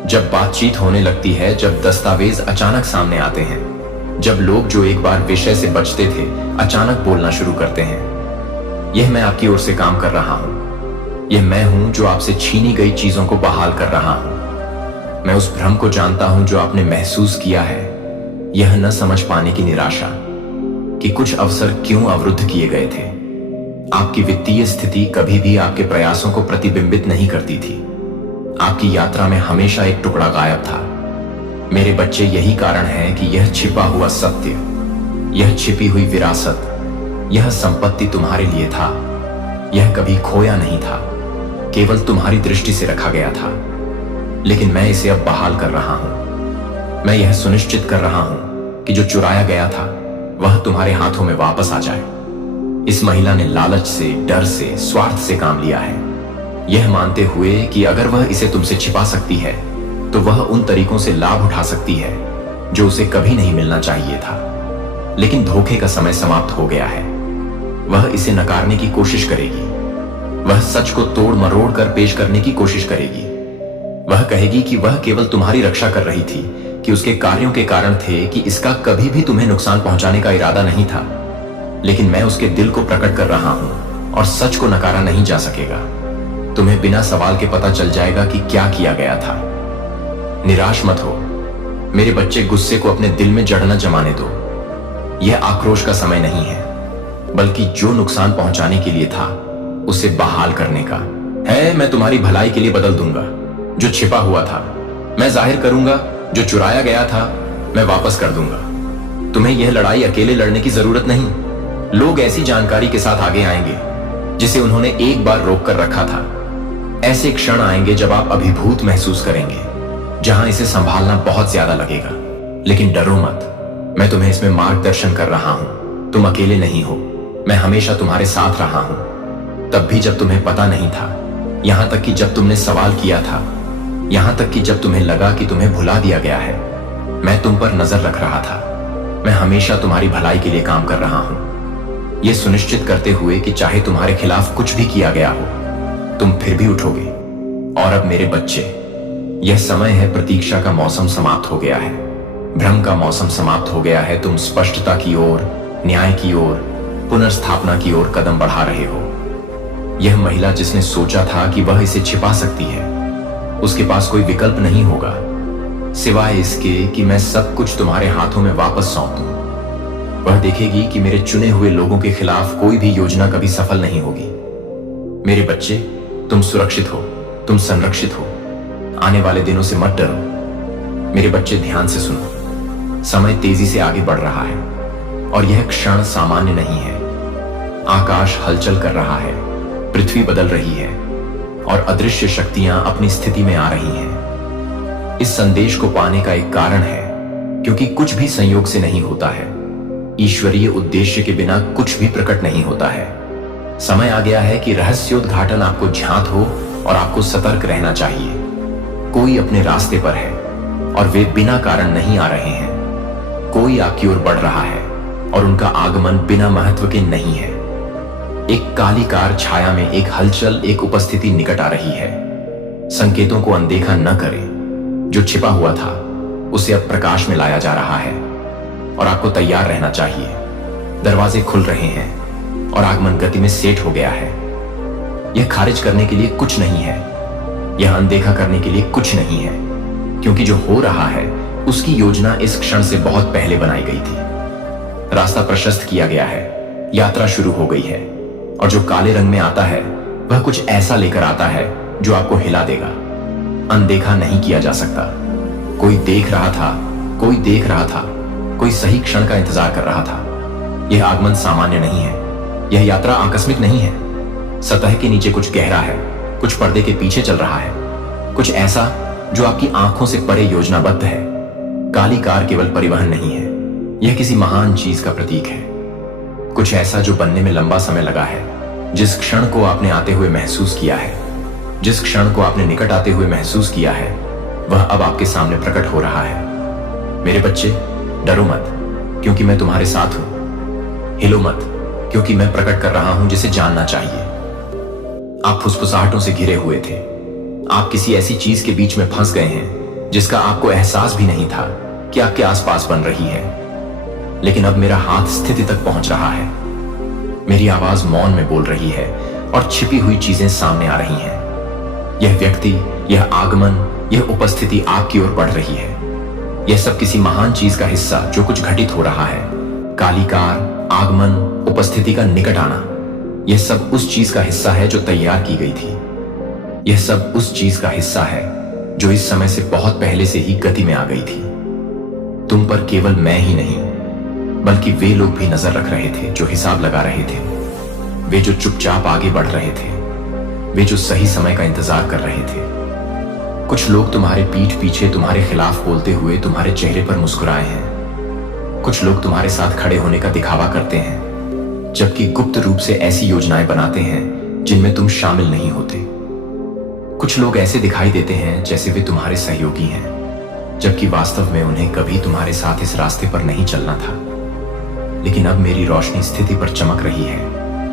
जब बातचीत होने लगती है, जब दस्तावेज अचानक सामने आते हैं, जब लोग जो एक बार विषय से बचते थे अचानक बोलना शुरू करते हैं, यह मैं आपकी ओर से काम कर रहा हूं। यह मैं हूं जो आपसे छीनी गई चीजों को बहाल कर रहा हूं। मैं उस भ्रम को जानता हूं जो आपने महसूस किया है, यह न समझ पाने की निराशा कि कुछ अवसर क्यों अवरुद्ध किए गए थे। आपकी वित्तीय स्थिति कभी भी आपके प्रयासों को प्रतिबिंबित नहीं करती थी। आपकी यात्रा में हमेशा एक टुकड़ा गायब था। मेरे बच्चे, यही कारण है कि यह छिपा हुआ सत्य, यह छिपी हुई विरासत, यह संपत्ति तुम्हारे लिए था। यह कभी खोया नहीं था, केवल तुम्हारी दृष्टि से रखा गया था। लेकिन मैं इसे अब बहाल कर रहा हूं। मैं यह सुनिश्चित कर रहा हूं कि जो चुराया गया था वह तुम्हारे हाथों में वापस आ जाए। इस महिला ने लालच से, डर से, स्वार्थ से काम लिया है, यह मानते हुए कि अगर वह इसे तुमसे छिपा सकती है तो वह उन तरीकों से लाभ उठा सकती है जो उसे कभी नहीं मिलना चाहिए था। लेकिन धोखे का समय समाप्त हो गया है। वह इसे नकारने की कोशिश करेगी। वह सच को तोड़ मरोड़ कर पेश करने की कोशिश करेगी। वह कहेगी कि वह केवल तुम्हारी रक्षा कर रही थी, कि उसके कार्यों के कारण थे, कि इसका कभी भी तुम्हें नुकसान पहुंचाने का इरादा नहीं था। लेकिन मैं उसके दिल को प्रकट कर रहा हूं और सच को नकारा नहीं जा सकेगा। तुम्हें बिना सवाल के पता चल जाएगा कि क्या किया गया था। निराश मत हो मेरे बच्चे, गुस्से को अपने दिल में जड़ न जमाने दो। यह आक्रोश का समय नहीं है, बल्कि जो नुकसान पहुंचाने के लिए था उसे बहाल करने का है। मैं तुम्हारी भलाई के लिए बदल दूंगा। जो छिपा हुआ था मैं जाहिर करूंगा, जो चुराया गया था मैं वापस कर दूंगा। तुम्हें यह लड़ाई अकेले लड़ने की जरूरत नहीं। लोग ऐसी जानकारी के साथ आगे आएंगे जिसे उन्होंने एक बार रोक कर रखा था। ऐसे क्षण आएंगे जब आप अभिभूत महसूस करेंगे, जहां इसे संभालना बहुत ज्यादा लगेगा। लेकिन डरो मत, मैं तुम्हें इसमें मार्गदर्शन कर रहा हूं। तुम अकेले नहीं हो, मैं हमेशा तुम्हारे साथ रहा हूं। तब भी जब तुम्हें पता नहीं था, यहां तक कि जब तुमने सवाल किया था, यहां तक कि जब तुम्हें लगा कि तुम्हें भुला दिया गया है, मैं तुम पर नजर रख रहा था। मैं हमेशा तुम्हारी भलाई के लिए काम कर रहा हूं, यह सुनिश्चित करते हुए कि चाहे तुम्हारे खिलाफ कुछ भी किया गया हो, तुम फिर भी उठोगे। और अब मेरे बच्चे, यह समय है, प्रतीक्षा का मौसम समाप्त हो गया है, भ्रम का मौसम समाप्त हो गया है। तुम स्पष्टता की ओर, न्याय की ओर, पुनर्स्थापना की ओर कदम बढ़ा रहे हो। यह महिला जिसने सोचा था कि वह इसे छिपा सकती है, उसके पास कोई विकल्प नहीं होगा सिवाय इसके कि मैं सब कुछ तुम्हारे हाथों में वापस सौंप दूं। वह देखेगी कि मेरे चुने हुए लोगों के खिलाफ कोई भी योजना कभी सफल नहीं होगी। मेरे बच्चे, तुम सुरक्षित हो, तुम संरक्षित हो। आने वाले दिनों से मत डरो। मेरे बच्चे, ध्यान से सुनो। समय तेजी से आगे बढ़ रहा है और यह क्षण सामान्य नहीं है। आकाश हलचल कर रहा है, पृथ्वी बदल रही है और अदृश्य शक्तियां अपनी स्थिति में आ रही हैं। इस संदेश को पाने का एक कारण है क्योंकि कुछ भी संयोग से नहीं होता है। ईश्वरीय उद्देश्य के बिना कुछ भी प्रकट नहीं होता है। समय आ गया है कि रहस्योद्घाटन आपको ज्ञात हो और आपको सतर्क रहना चाहिए। कोई अपने रास्ते पर है और वे बिना कारण नहीं आ रहे हैं। कोई आपकी ओर बढ़ रहा है और उनका आगमन बिना महत्व के नहीं है। एक काली कार छाया में एक हलचल, एक उपस्थिति निकट आ रही है। संकेतों को अनदेखा न करें। जो छिपा हुआ था उसे अब प्रकाश में लाया जा रहा है और आपको तैयार रहना चाहिए। दरवाजे खुल रहे हैं और आगमन गति में सेट हो गया है। यह खारिज करने के लिए कुछ नहीं है, यह अनदेखा करने के लिए कुछ नहीं है, क्योंकि जो हो रहा है उसकी योजना इस क्षण से बहुत पहले बनाई गई थी। रास्ता प्रशस्त किया गया है, यात्रा शुरू हो गई है और जो काले रंग में आता है वह कुछ ऐसा लेकर आता है जो आपको हिला देगा। अनदेखा नहीं किया जा सकता। कोई देख रहा था, कोई देख रहा था, कोई सही क्षण का इंतजार कर रहा था। यह आगमन सामान्य नहीं है, यह यात्रा आकस्मिक नहीं है। सतह के नीचे कुछ गहरा है, कुछ पर्दे के पीछे चल रहा है, कुछ ऐसा जो आपकी आंखों से परे योजनाबद्ध है। काली कार केवल परिवहन नहीं है, यह किसी महान चीज का प्रतीक है। कुछ ऐसा जो बनने में लंबा समय लगा है। जिस क्षण को आपने आते हुए महसूस किया है, जिस क्षण को आपने निकट आते हुए महसूस किया है, वह अब आपके सामने प्रकट हो रहा है। मेरे बच्चे, डरो मत, क्योंकि मैं तुम्हारे साथ हूं। हिलो मत, क्योंकि मैं प्रकट कर रहा हूं जिसे जानना चाहिए। आप फुसफुसाहटों से घिरे हुए थे। आप किसी ऐसी चीज के बीच में फंस गए हैं जिसका आपको एहसास भी नहीं था कि आपके आसपास बन रही है। लेकिन अब मेरा हाथ स्थिति तक पहुंच रहा है। मेरी आवाज मौन में बोल रही है और छिपी हुई चीजें सामने आ रही हैं। यह व्यक्ति, यह आगमन, यह उपस्थिति आपकी ओर बढ़ रही है। यह सब किसी महान चीज का हिस्सा जो कुछ घटित हो रहा है। काली कार, आगमन, उपस्थिति का निकट आना, यह सब उस चीज का हिस्सा है जो तैयार की गई थी। यह सब उस चीज का हिस्सा है जो इस समय से बहुत पहले से ही गति में आ गई थी। तुम पर केवल मैं ही नहीं, बल्कि वे लोग भी नजर रख रहे थे जो हिसाब लगा रहे थे। वे जो चुपचाप आगे बढ़ रहे थे, वे जो सही समय का इंतजार कर रहे थे। कुछ लोग तुम्हारे पीठ पीछे तुम्हारे खिलाफ बोलते हुए तुम्हारे चेहरे पर मुस्कुराए हैं। कुछ लोग तुम्हारे साथ खड़े होने का दिखावा करते हैं, जबकि गुप्त रूप से ऐसी योजनाएं बनाते हैं जिनमें तुम शामिल नहीं होते। कुछ लोग ऐसे दिखाई देते हैं जैसे वे तुम्हारे सहयोगी हैं, जबकि वास्तव में उन्हें कभी तुम्हारे साथ इस रास्ते पर नहीं चलना था। लेकिन अब मेरी रोशनी स्थिति पर चमक रही है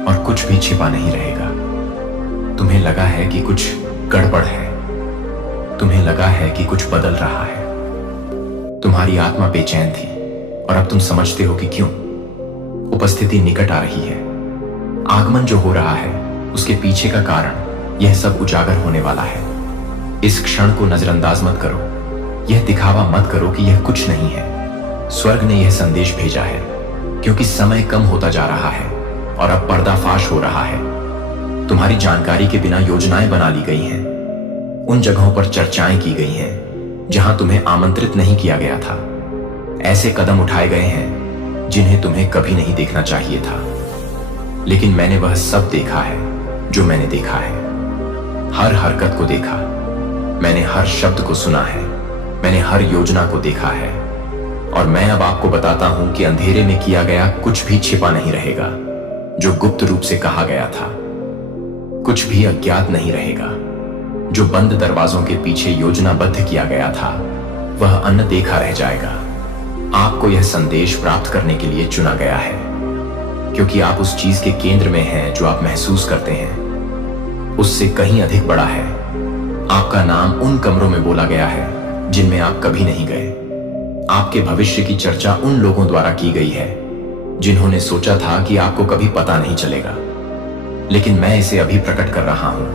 और कुछ भी छिपा नहीं रहेगा। तुम्हें लगा है कि कुछ गड़बड़ है, तुम्हें लगा है कि कुछ बदल रहा है। तुम्हारी आत्मा बेचैन थी और अब तुम समझते हो कि क्यों। उपस्थिति निकट आ रही है। आगमन जो हो रहा है उसके पीछे का कारण, यह सब उजागर होने वाला है। इस क्षण को नजरअंदाज मत करो। यह दिखावा मत करो कि यह कुछ नहीं है। स्वर्ग ने यह संदेश भेजा है, क्योंकि समय कम होता जा रहा है और अब पर्दाफाश हो रहा है। तुम्हारी जानकारी के बिना योजनाएं बना ली गई हैं। उन जगहों पर चर्चाएं की गई हैं जहां तुम्हें आमंत्रित नहीं किया गया था। ऐसे कदम उठाए गए हैं जिन्हें तुम्हें कभी नहीं देखना चाहिए था। लेकिन मैंने वह सब देखा है जो मैंने देखा है। हर हरकत को देखा, मैंने हर शब्द को सुना है, मैंने हर योजना को देखा है। और मैं अब आपको बताता हूं कि अंधेरे में किया गया कुछ भी छिपा नहीं रहेगा। जो गुप्त रूप से कहा गया था, कुछ भी अज्ञात नहीं रहेगा। जो बंद दरवाजों के पीछे योजनाबद्ध किया गया था, वह अनदेखा रह जाएगा। आपको यह संदेश प्राप्त करने के लिए चुना गया है, क्योंकि आप उस चीज के केंद्र में हैं जो आप महसूस करते हैं। उससे कहीं अधिक बड़ा है। आपका नाम उन कमरों में बोला गया है जिनमें आप कभी नहीं गए। आपके भविष्य की चर्चा उन लोगों द्वारा की गई है जिन्होंने सोचा था कि आपको कभी पता नहीं चलेगा। लेकिन मैं इसे अभी प्रकट कर रहा हूं,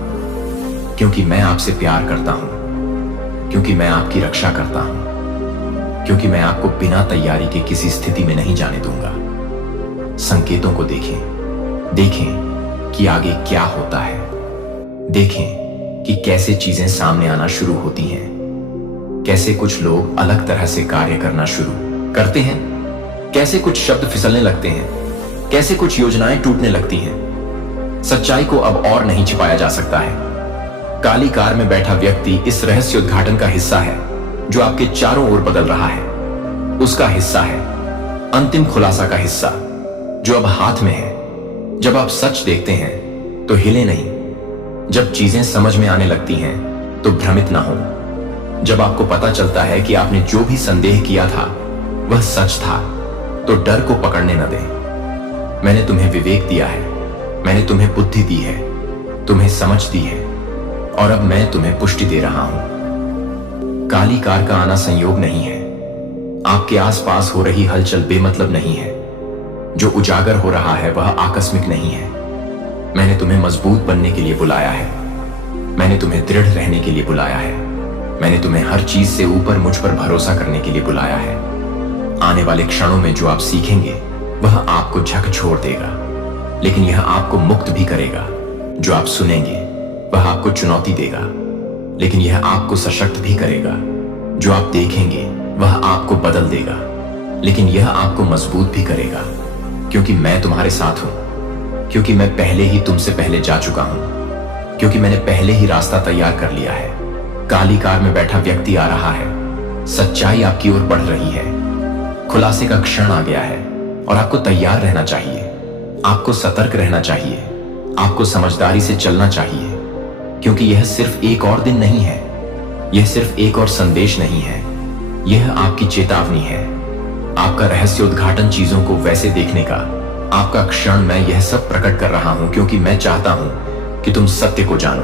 क्योंकि मैं आपसे प्यार करता हूं, क्योंकि मैं आपकी रक्षा करता हूं, क्योंकि मैं आपको बिना तैयारी के किसी स्थिति में नहीं जाने दूंगा। संकेतों को देखें, देखें कि आगे क्या होता है। देखें कि कैसे चीजें सामने आना शुरू होती हैं, कैसे कुछ लोग अलग तरह से कार्य करना शुरू करते हैं, कैसे कुछ शब्द फिसलने लगते हैं, कैसे कुछ योजनाएं टूटने लगती हैं। सच्चाई को अब और नहीं छिपाया जा सकता है। काली कार में बैठा व्यक्ति इस रहस्योद्घाटन का हिस्सा है जो आपके चारों ओर बदल रहा है। उसका हिस्सा है, अंतिम खुलासा का हिस्सा जो अब हाथ में है। जब आप सच देखते हैं तो हिले नहीं। जब चीजें समझ में आने लगती हैं तो भ्रमित ना हो। जब आपको पता चलता है कि आपने जो भी संदेह किया था वह सच था, तो डर को पकड़ने न दें। मैंने तुम्हें विवेक दिया है, मैंने तुम्हें बुद्धि दी है, तुम्हें समझ दी है, और अब मैं तुम्हें पुष्टि दे रहा हूं। काली कार का आना संयोग नहीं है। आपके आसपास हो रही हलचल बेमतलब नहीं है। जो उजागर हो रहा है वह आकस्मिक नहीं है। मैंने तुम्हें मजबूत बनने के लिए बुलाया है। मैंने तुम्हें दृढ़ रहने के लिए बुलाया है। मैंने तुम्हें हर चीज से ऊपर मुझ पर भरोसा करने के लिए बुलाया है। आने वाले क्षणों में जो आप सीखेंगे वह आपको झकझोर देगा, लेकिन यह आपको मुक्त भी करेगा। जो आप सुनेंगे वह आपको चुनौती देगा, लेकिन यह आपको सशक्त भी करेगा। जो आप देखेंगे वह आपको बदल देगा, लेकिन यह आपको मजबूत भी करेगा। क्योंकि मैं तुम्हारे साथ हूं, क्योंकि मैं पहले ही तुमसे पहले जा चुका हूं, क्योंकि मैंने पहले ही रास्ता तैयार कर लिया है। काली कार में बैठा व्यक्ति आ रहा है। सच्चाई आपकी ओर बढ़ रही है। खुलासे का क्षण आ गया है और आपको तैयार रहना चाहिए। आपको सतर्क रहना चाहिए। आपको समझदारी से चलना चाहिए, क्योंकि यह सिर्फ एक और दिन नहीं है। यह सिर्फ एक और संदेश नहीं है। यह आपकी चेतावनी है, आपका रहस्य उद्घाटन, चीजों को वैसे देखने का आपका क्षण। मैं यह सब प्रकट कर रहा हूं क्योंकि मैं चाहता हूं कि तुम सत्य को जानो।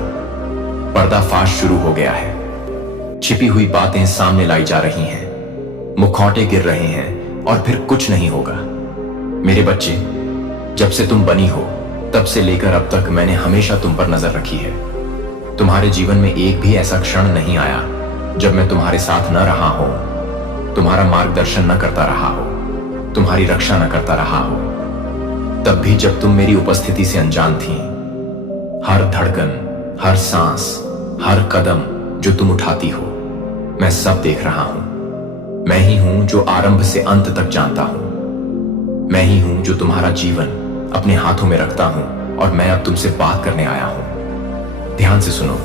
पर्दाफाश शुरू हो गया है। छिपी हुई बातें सामने लाई जा रही हैं। मुखौटे गिर रहे हैं और फिर कुछ नहीं होगा। मेरे बच्चे, जब से तुम बनी हो तब से लेकर अब तक मैंने हमेशा तुम पर नजर रखी है। तुम्हारे जीवन में एक भी ऐसा क्षण नहीं आया जब मैं तुम्हारे साथ न रहा हो, तुम्हारा मार्गदर्शन न करता रहा हो, तुम्हारी रक्षा न करता रहा हो। तब भी जब तुम मेरी उपस्थिति से अनजान थी, हर धड़कन, हर सांस, हर कदम जो तुम उठाती हो, मैं सब देख रहा हूं। मैं ही हूं जो आरंभ से अंत तक जानता हूं। मैं ही हूं जो तुम्हारा जीवन अपने हाथों में रखता हूं, और मैं अब तुमसे बात करने आया हूं। ध्यान से सुनो,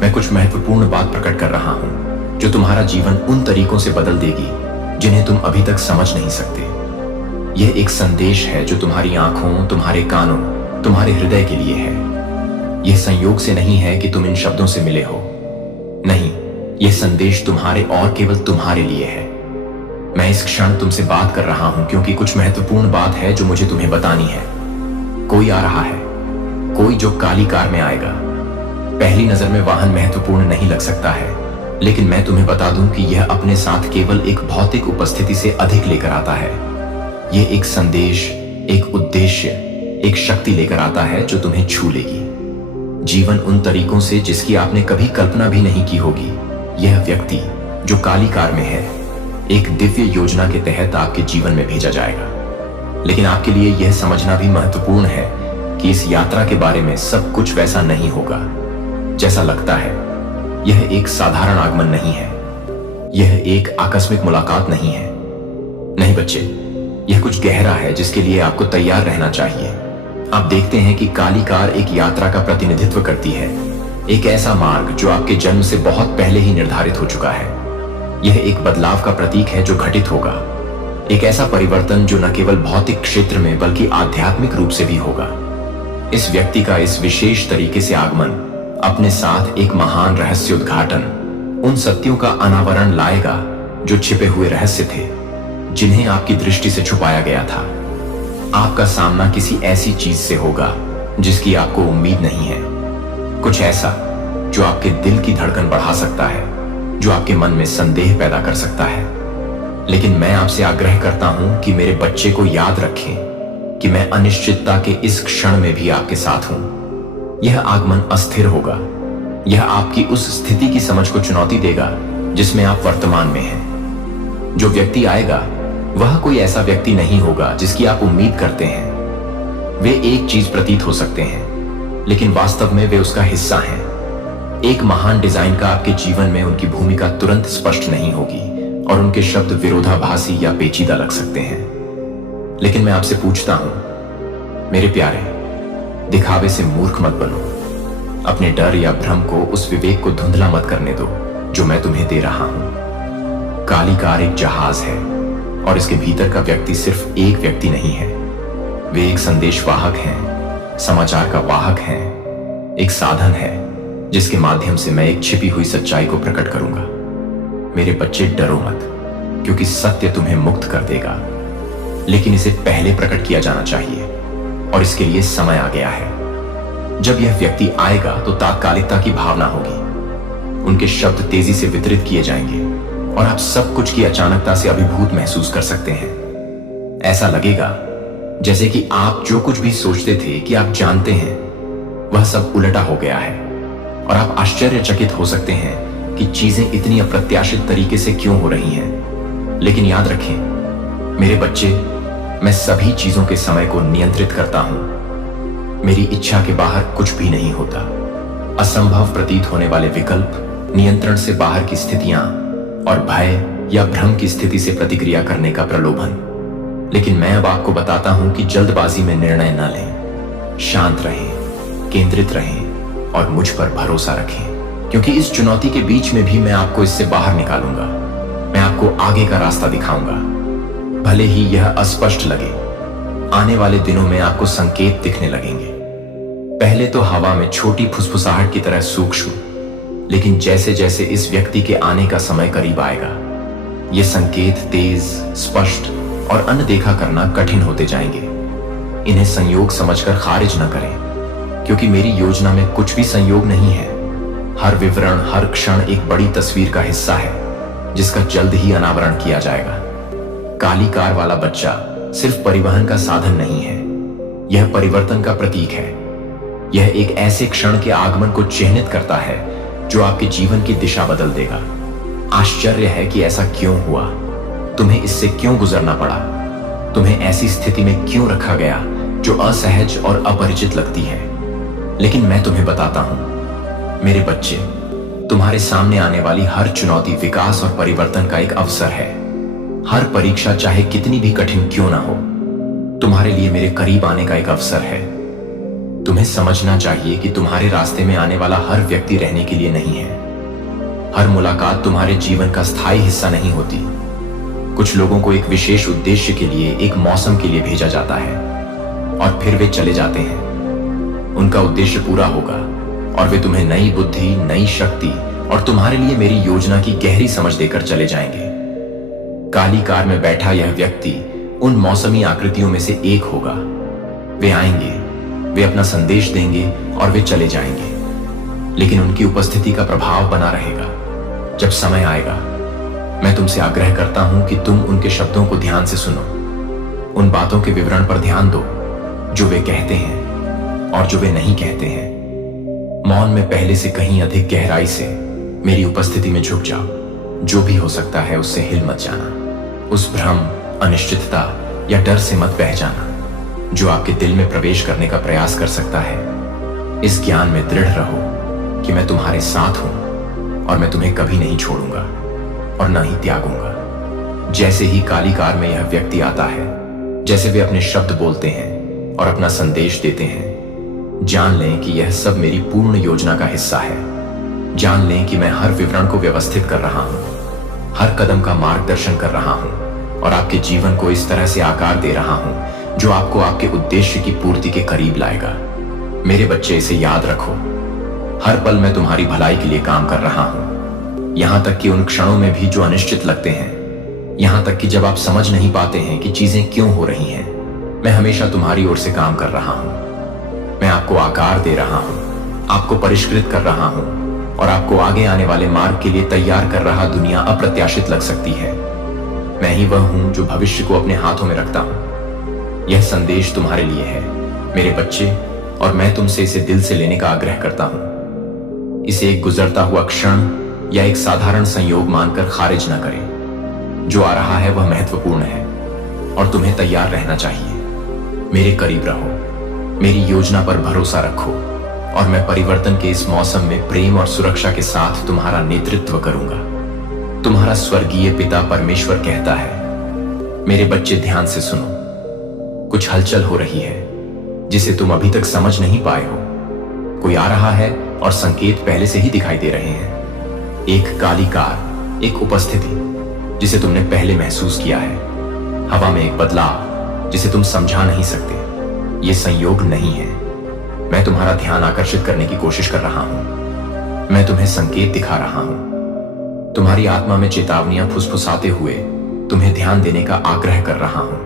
मैं कुछ महत्वपूर्ण बात प्रकट कर रहा हूं जो तुम्हारा जीवन उन तरीकों से बदल देगी जिन्हें तुम अभी तक समझ नहीं सकते। यह एक संदेश है जो तुम्हारी आंखों, तुम्हारे कानों, तुम्हारे हृदय के लिए है। यह संयोग से नहीं है कि तुम इन शब्दों से मिले हो। नहीं, यह संदेश तुम्हारे और केवल तुम्हारे लिए है। मैं इस क्षण तुमसे बात कर रहा हूं क्योंकि कुछ महत्वपूर्ण बात है जो मुझे तुम्हें बतानी है। कोई आ रहा है, कोई जो काली कार में आएगा। पहली नजर में वाहन महत्वपूर्ण नहीं लग सकता है, लेकिन मैं तुम्हें बता दूं कि यह अपने साथ केवल एक भौतिक उपस्थिति से अधिक लेकर आता है। यह एक संदेश, एक उद्देश्य, एक शक्ति लेकर आता है जो तुम्हें छू लेगी। जीवन उन तरीकों से जिसकी आपने कभी कल्पना भी नहीं की होगी। यह व्यक्ति जो काली कार में है, एक दिव्य योजना के तहत आपके जीवन में भेजा जाएगा। लेकिन आपके लिए यह समझना भी महत्वपूर्ण है कि इस यात्रा के बारे में सब कुछ वैसा नहीं होगा जैसा लगता है। यह एक साधारण आगमन नहीं है। यह एक आकस्मिक मुलाकात नहीं है। नहीं बच्चे, यह कुछ गहरा है जिसके लिए आपको तैयार रहना चाहिए। आप देखते हैं कि काली कार एक यात्रा का प्रतिनिधित्व करती है, एक ऐसा मार्ग जो आपके जन्म से बहुत पहले ही निर्धारित हो चुका है। यह एक बदलाव का प्रतीक है जो घटित होगा, एक ऐसा परिवर्तन जो न केवल भौतिक क्षेत्र में बल्कि आध्यात्मिक रूप से भी होगा। इस व्यक्ति का इस विशेष तरीके से आगमन अपने साथ एक महान रहस्य उद्घाटन, उन सत्यों का अनावरण लाएगा जो छिपे हुए रहस्य थे, जिन्हें आपकी दृष्टि से छुपाया गया था। आपका सामना किसी ऐसी चीज से होगा जिसकी आपको उम्मीद नहीं है। कुछ ऐसा जो आपके दिल की धड़कन बढ़ा सकता है, जो आपके मन में संदेह पैदा कर सकता है। लेकिन मैं आपसे आग्रह करता हूं कि मेरे बच्चे को याद रखें कि मैं अनिश्चितता के इस क्षण में भी आपके साथ हूं। यह आगमन अस्थिर होगा। यह आपकी उस स्थिति की समझ को चुनौती देगा जिसमें आप वर्तमान में हैं। जो व्यक्ति आएगा वह कोई ऐसा व्यक्ति नहीं होगा जिसकी आप उम्मीद करते हैं। वे एक चीज प्रतीत हो सकते हैं, लेकिन वास्तव में वे उसका हिस्सा हैं। एक महान डिजाइन का आपके जीवन में उनकी भूमिका तुरंत स्पष्ट नहीं होगी और उनके शब्द विरोधाभासी या पेचीदा लग सकते हैं। लेकिन मैं आपसे पूछता हूं, मेरे प्यारे, दिखावे से मूर्ख मत बनो। अपने डर या भ्रम को, उस विवेक को धुंधला मत करने दो जो मैं तुम्हें दे रहा हूं। काली कार एक जहाज है, और इसके भीतर का व्यक्ति सिर्फ एक व्यक्ति नहीं है। वे एक संदेशवाहक हैं, समाचार का वाहक हैं, एक साधन है जिसके माध्यम से मैं एक छिपी हुई सच्चाई को प्रकट करूंगा। मेरे बच्चे, डरो मत, क्योंकि सत्य तुम्हें मुक्त कर देगा, लेकिन इसे पहले प्रकट किया जाना चाहिए और इसके लिए समय आ गया है। जब यह व्यक्ति आएगा तो तात्कालिकता की भावना होगी, उनके शब्द तेजी से वितरित किए जाएंगे और आप सब कुछ की अचानकता से अभिभूत महसूस कर सकते हैं। ऐसा लगेगा जैसे कि आप जो कुछ भी सोचते थे कि आप जानते हैं, वह सब उलटा हो गया है और आप आश्चर्यचकित हो सकते हैं कि चीजें इतनी अप्रत्याशित तरीके से क्यों हो रही हैं। लेकिन याद रखें मेरे बच्चे, मैं सभी चीजों के समय को नियंत्रित करता हूं। मेरी इच्छा के बाहर कुछ भी नहीं होता। असंभव प्रतीत होने वाले विकल्प, नियंत्रण से बाहर की स्थितियां और भय या भ्रम की स्थिति से प्रतिक्रिया करने का प्रलोभन। लेकिन मैं अब आपको बताता हूं कि जल्दबाजी में निर्णय न लें, शांत रहें, केंद्रित रहें और मुझ पर भरोसा रखें, क्योंकि इस चुनौती के बीच में भी मैं आपको इससे बाहर निकालूंगा। मैं आपको आगे का रास्ता दिखाऊंगा, भले ही यह अस्पष्ट लगे। आने वाले दिनों में आपको संकेत दिखने लगेंगे, पहले तो हवा में छोटी फुसफुसाहट की तरह सूक्ष्म, लेकिन जैसे जैसे इस व्यक्ति के आने का समय करीब आएगा, ये संकेत तेज, स्पष्ट और अनदेखा करना कठिन होते जाएंगे। इन्हें संयोग समझकर खारिज न करें, क्योंकि मेरी योजना में कुछ भी संयोग नहीं है। हर विवरण, हर क्षण एक बड़ी तस्वीर का हिस्सा है, जिसका जल्द ही अनावरण किया जाएगा। काली कार वाला बच्चा सिर्फ परिवहन का साधन नहीं है, यह परिवर्तन का प्रतीक है। यह एक ऐसे क्षण के आगमन को चिह्नित करता है जो आपके जीवन की दिशा बदल देगा। आश्चर्य है कि ऐसा क्यों हुआ, तुम्हें इससे क्यों गुजरना पड़ा, तुम्हें ऐसी स्थिति में क्यों रखा गया जो असहज और अपरिचित लगती है। लेकिन मैं तुम्हें बताता हूं मेरे बच्चे, तुम्हारे सामने आने वाली हर चुनौती विकास और परिवर्तन का एक अवसर है। हर परीक्षा चाहे कितनी भी कठिन क्यों ना हो, तुम्हारे लिए मेरे करीब आने का एक अवसर है। तुम्हें समझना चाहिए कि तुम्हारे रास्ते में आने वाला हर व्यक्ति रहने के लिए नहीं है। हर मुलाकात तुम्हारे जीवन का स्थायी हिस्सा नहीं होती। कुछ लोगों को एक विशेष उद्देश्य के लिए, एक मौसम के लिए भेजा जाता है और फिर वे चले जाते हैं। उनका उद्देश्य पूरा होगा और वे तुम्हें नई बुद्धि, नई शक्ति और तुम्हारे लिए मेरी योजना की गहरी समझ देकर चले जाएंगे। काली कार में बैठा यह व्यक्ति उन मौसमी आकृतियों में से एक होगा। वे आएंगे, वे अपना संदेश देंगे और वे चले जाएंगे, लेकिन उनकी उपस्थिति का प्रभाव बना रहेगा। जब समय आएगा, मैं तुमसे आग्रह करता हूं कि तुम उनके शब्दों को ध्यान से सुनो, उन बातों के विवरण पर ध्यान दो जो वे कहते हैं और जो वे नहीं कहते हैं। मौन में पहले से कहीं अधिक गहराई से मेरी उपस्थिति में झुक जाओ। जो भी हो सकता है उससे हिल मत जाना। उस भ्रम, अनिश्चितता या डर से मत बह जाना जो आपके दिल में प्रवेश करने का प्रयास कर सकता है। इस ज्ञान में दृढ़ रहो कि मैं तुम्हारे साथ हूं और मैं तुम्हें कभी नहीं छोड़ूंगा और न ही त्यागूंगा। जैसे ही काली कार में यह व्यक्ति आता है, जैसे वे अपने शब्द बोलते हैं और अपना संदेश देते हैं, जान लें कि यह सब मेरी पूर्ण योजना का हिस्सा है। जान लें कि मैं हर विवरण को व्यवस्थित कर रहा हूं, हर कदम का मार्गदर्शन कर रहा हूं और आपके जीवन को इस तरह से आकार दे रहा हूं जो आपको आपके उद्देश्य की पूर्ति के करीब लाएगा। मेरे बच्चे, इसे याद रखो, हर पल मैं तुम्हारी भलाई के लिए काम कर रहा हूं, यहां तक कि उन क्षणों में भी जो अनिश्चित लगते हैं, यहां तक कि जब आप समझ नहीं पाते हैं कि चीजें क्यों हो रही हैं। मैं हमेशा तुम्हारी ओर से काम कर रहा हूं। मैं आपको आकार दे रहा हूं, आपको परिष्कृत कर रहा हूं और आपको आगे आने वाले मार्ग के लिए तैयार कर रहा। दुनिया अप्रत्याशित लग सकती है, मैं ही वह हूं जो भविष्य को अपने हाथों में रखता हूं। यह संदेश तुम्हारे लिए है मेरे बच्चे, और मैं तुमसे इसे दिल से लेने का आग्रह करता हूं। इसे एक गुजरता हुआ क्षण या एक साधारण संयोग मानकर खारिज न करें। जो आ रहा है वह महत्वपूर्ण है और तुम्हें तैयार रहना चाहिए। मेरे करीब रहो, मेरी योजना पर भरोसा रखो और मैं परिवर्तन के इस मौसम में प्रेम और सुरक्षा के साथ तुम्हारा नेतृत्व करूंगा। तुम्हारा स्वर्गीय पिता परमेश्वर कहता है। मेरे बच्चे, ध्यान से सुनो। कुछ हलचल हो रही है जिसे तुम अभी तक समझ नहीं पाए हो। कोई आ रहा है और संकेत पहले से ही दिखाई दे रहे हैं। एक काली कार, एक उपस्थिति जिसे तुमने पहले महसूस किया है। हवा में एक बदलाव जिसे तुम समझा नहीं सकते। ये संयोग नहीं है। मैं तुम्हारा ध्यान आकर्षित करने की कोशिश कर रहा हूं। मैं तुम्हें संकेत दिखा रहा हूं। तुम्हारी आत्मा में चेतावनियां फुसफुसाते हुए तुम्हें ध्यान देने का आग्रह कर रहा हूं।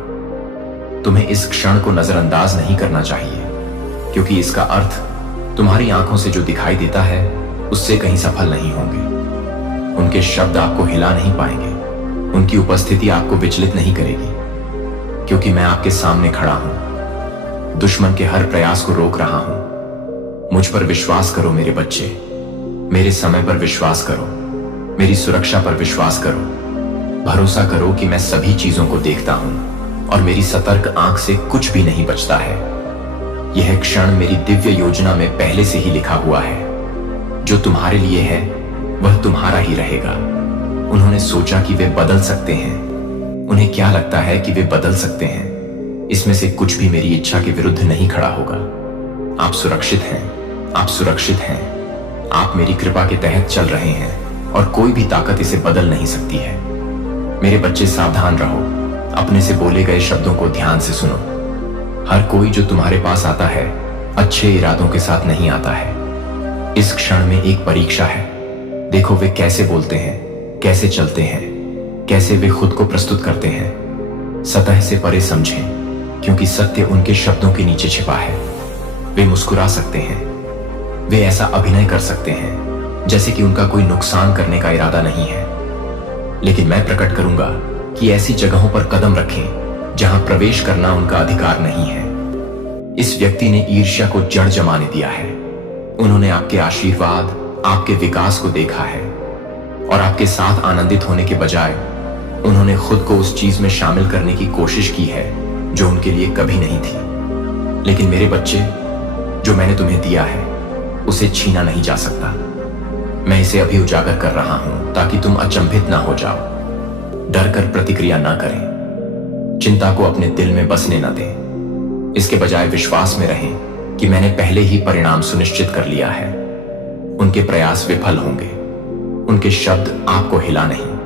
तुम्हें इस क्षण को नजरअंदाज नहीं करना चाहिए, क्योंकि इसका अर्थ तुम्हारी आंखों से जो दिखाई देता है उससे कहीं सफल नहीं होंगे। उनके शब्द आपको हिला नहीं पाएंगे। उनकी उपस्थिति आपको विचलित नहीं करेगी, क्योंकि मैं आपके सामने खड़ा हूं। दुश्मन के हर प्रयास को रोक रहा हूं। मुझ पर विश्वास करो मेरे बच्चे। मेरे समय पर विश्वास करो। मेरी सुरक्षा पर विश्वास करो। भरोसा करो कि मैं सभी चीजों को देखता हूं और मेरी सतर्क आंख से कुछ भी नहीं बचता है। यह क्षण मेरी दिव्य योजना में पहले से ही लिखा हुआ है। जो तुम्हारे लिए है वह तुम्हारा ही रहेगा। उन्होंने सोचा कि वे बदल सकते हैं। उन्हें क्या लगता है कि वे बदल सकते हैं? इसमें से कुछ भी मेरी इच्छा के विरुद्ध नहीं खड़ा होगा। आप सुरक्षित हैं। आप सुरक्षित हैं। आप मेरी कृपा के तहत चल रहे हैं और कोई भी ताकत इसे बदल नहीं सकती है। मेरे बच्चे सावधान रहो। अपने से बोले गए शब्दों को ध्यान से सुनो। हर कोई जो तुम्हारे पास आता है अच्छे इरादों के साथ नहीं आता है। इस क्षण में एक परीक्षा है। देखो वे कैसे बोलते हैं, कैसे चलते हैं, कैसे वे खुद को प्रस्तुत करते हैं। सतह से परे समझें, क्योंकि सत्य उनके शब्दों के नीचे छिपा है। वे मुस्कुरा सकते हैं। वे ऐसा अभिनय कर सकते हैं जैसे कि उनका कोई नुकसान करने का इरादा नहीं है। लेकिन मैं प्रकट करूंगा कि ऐसी जगहों पर कदम रखें जहां प्रवेश करना उनका अधिकार नहीं है। इस व्यक्ति ने ईर्ष्या को जड़ जमाने दिया है। उन्होंने आपके आशीर्वाद, आपके विकास को देखा है और आपके साथ आनंदित होने के बजाय उन्होंने खुद को उस चीज में शामिल करने की कोशिश की है जो उनके लिए कभी नहीं थी। लेकिन मेरे बच्चे, जो मैंने तुम्हें दिया है उसे छीना नहीं जा सकता। मैं इसे अभी उजागर कर रहा हूं ताकि तुम अचंभित ना हो जाओ। डर कर प्रतिक्रिया ना करें। चिंता को अपने दिल में बसने न दें। इसके बजाय विश्वास में रहें कि मैंने पहले ही परिणाम सुनिश्चित कर लिया है। उनके प्रयास विफल होंगे। उनके शब्द आपको हिला नहीं,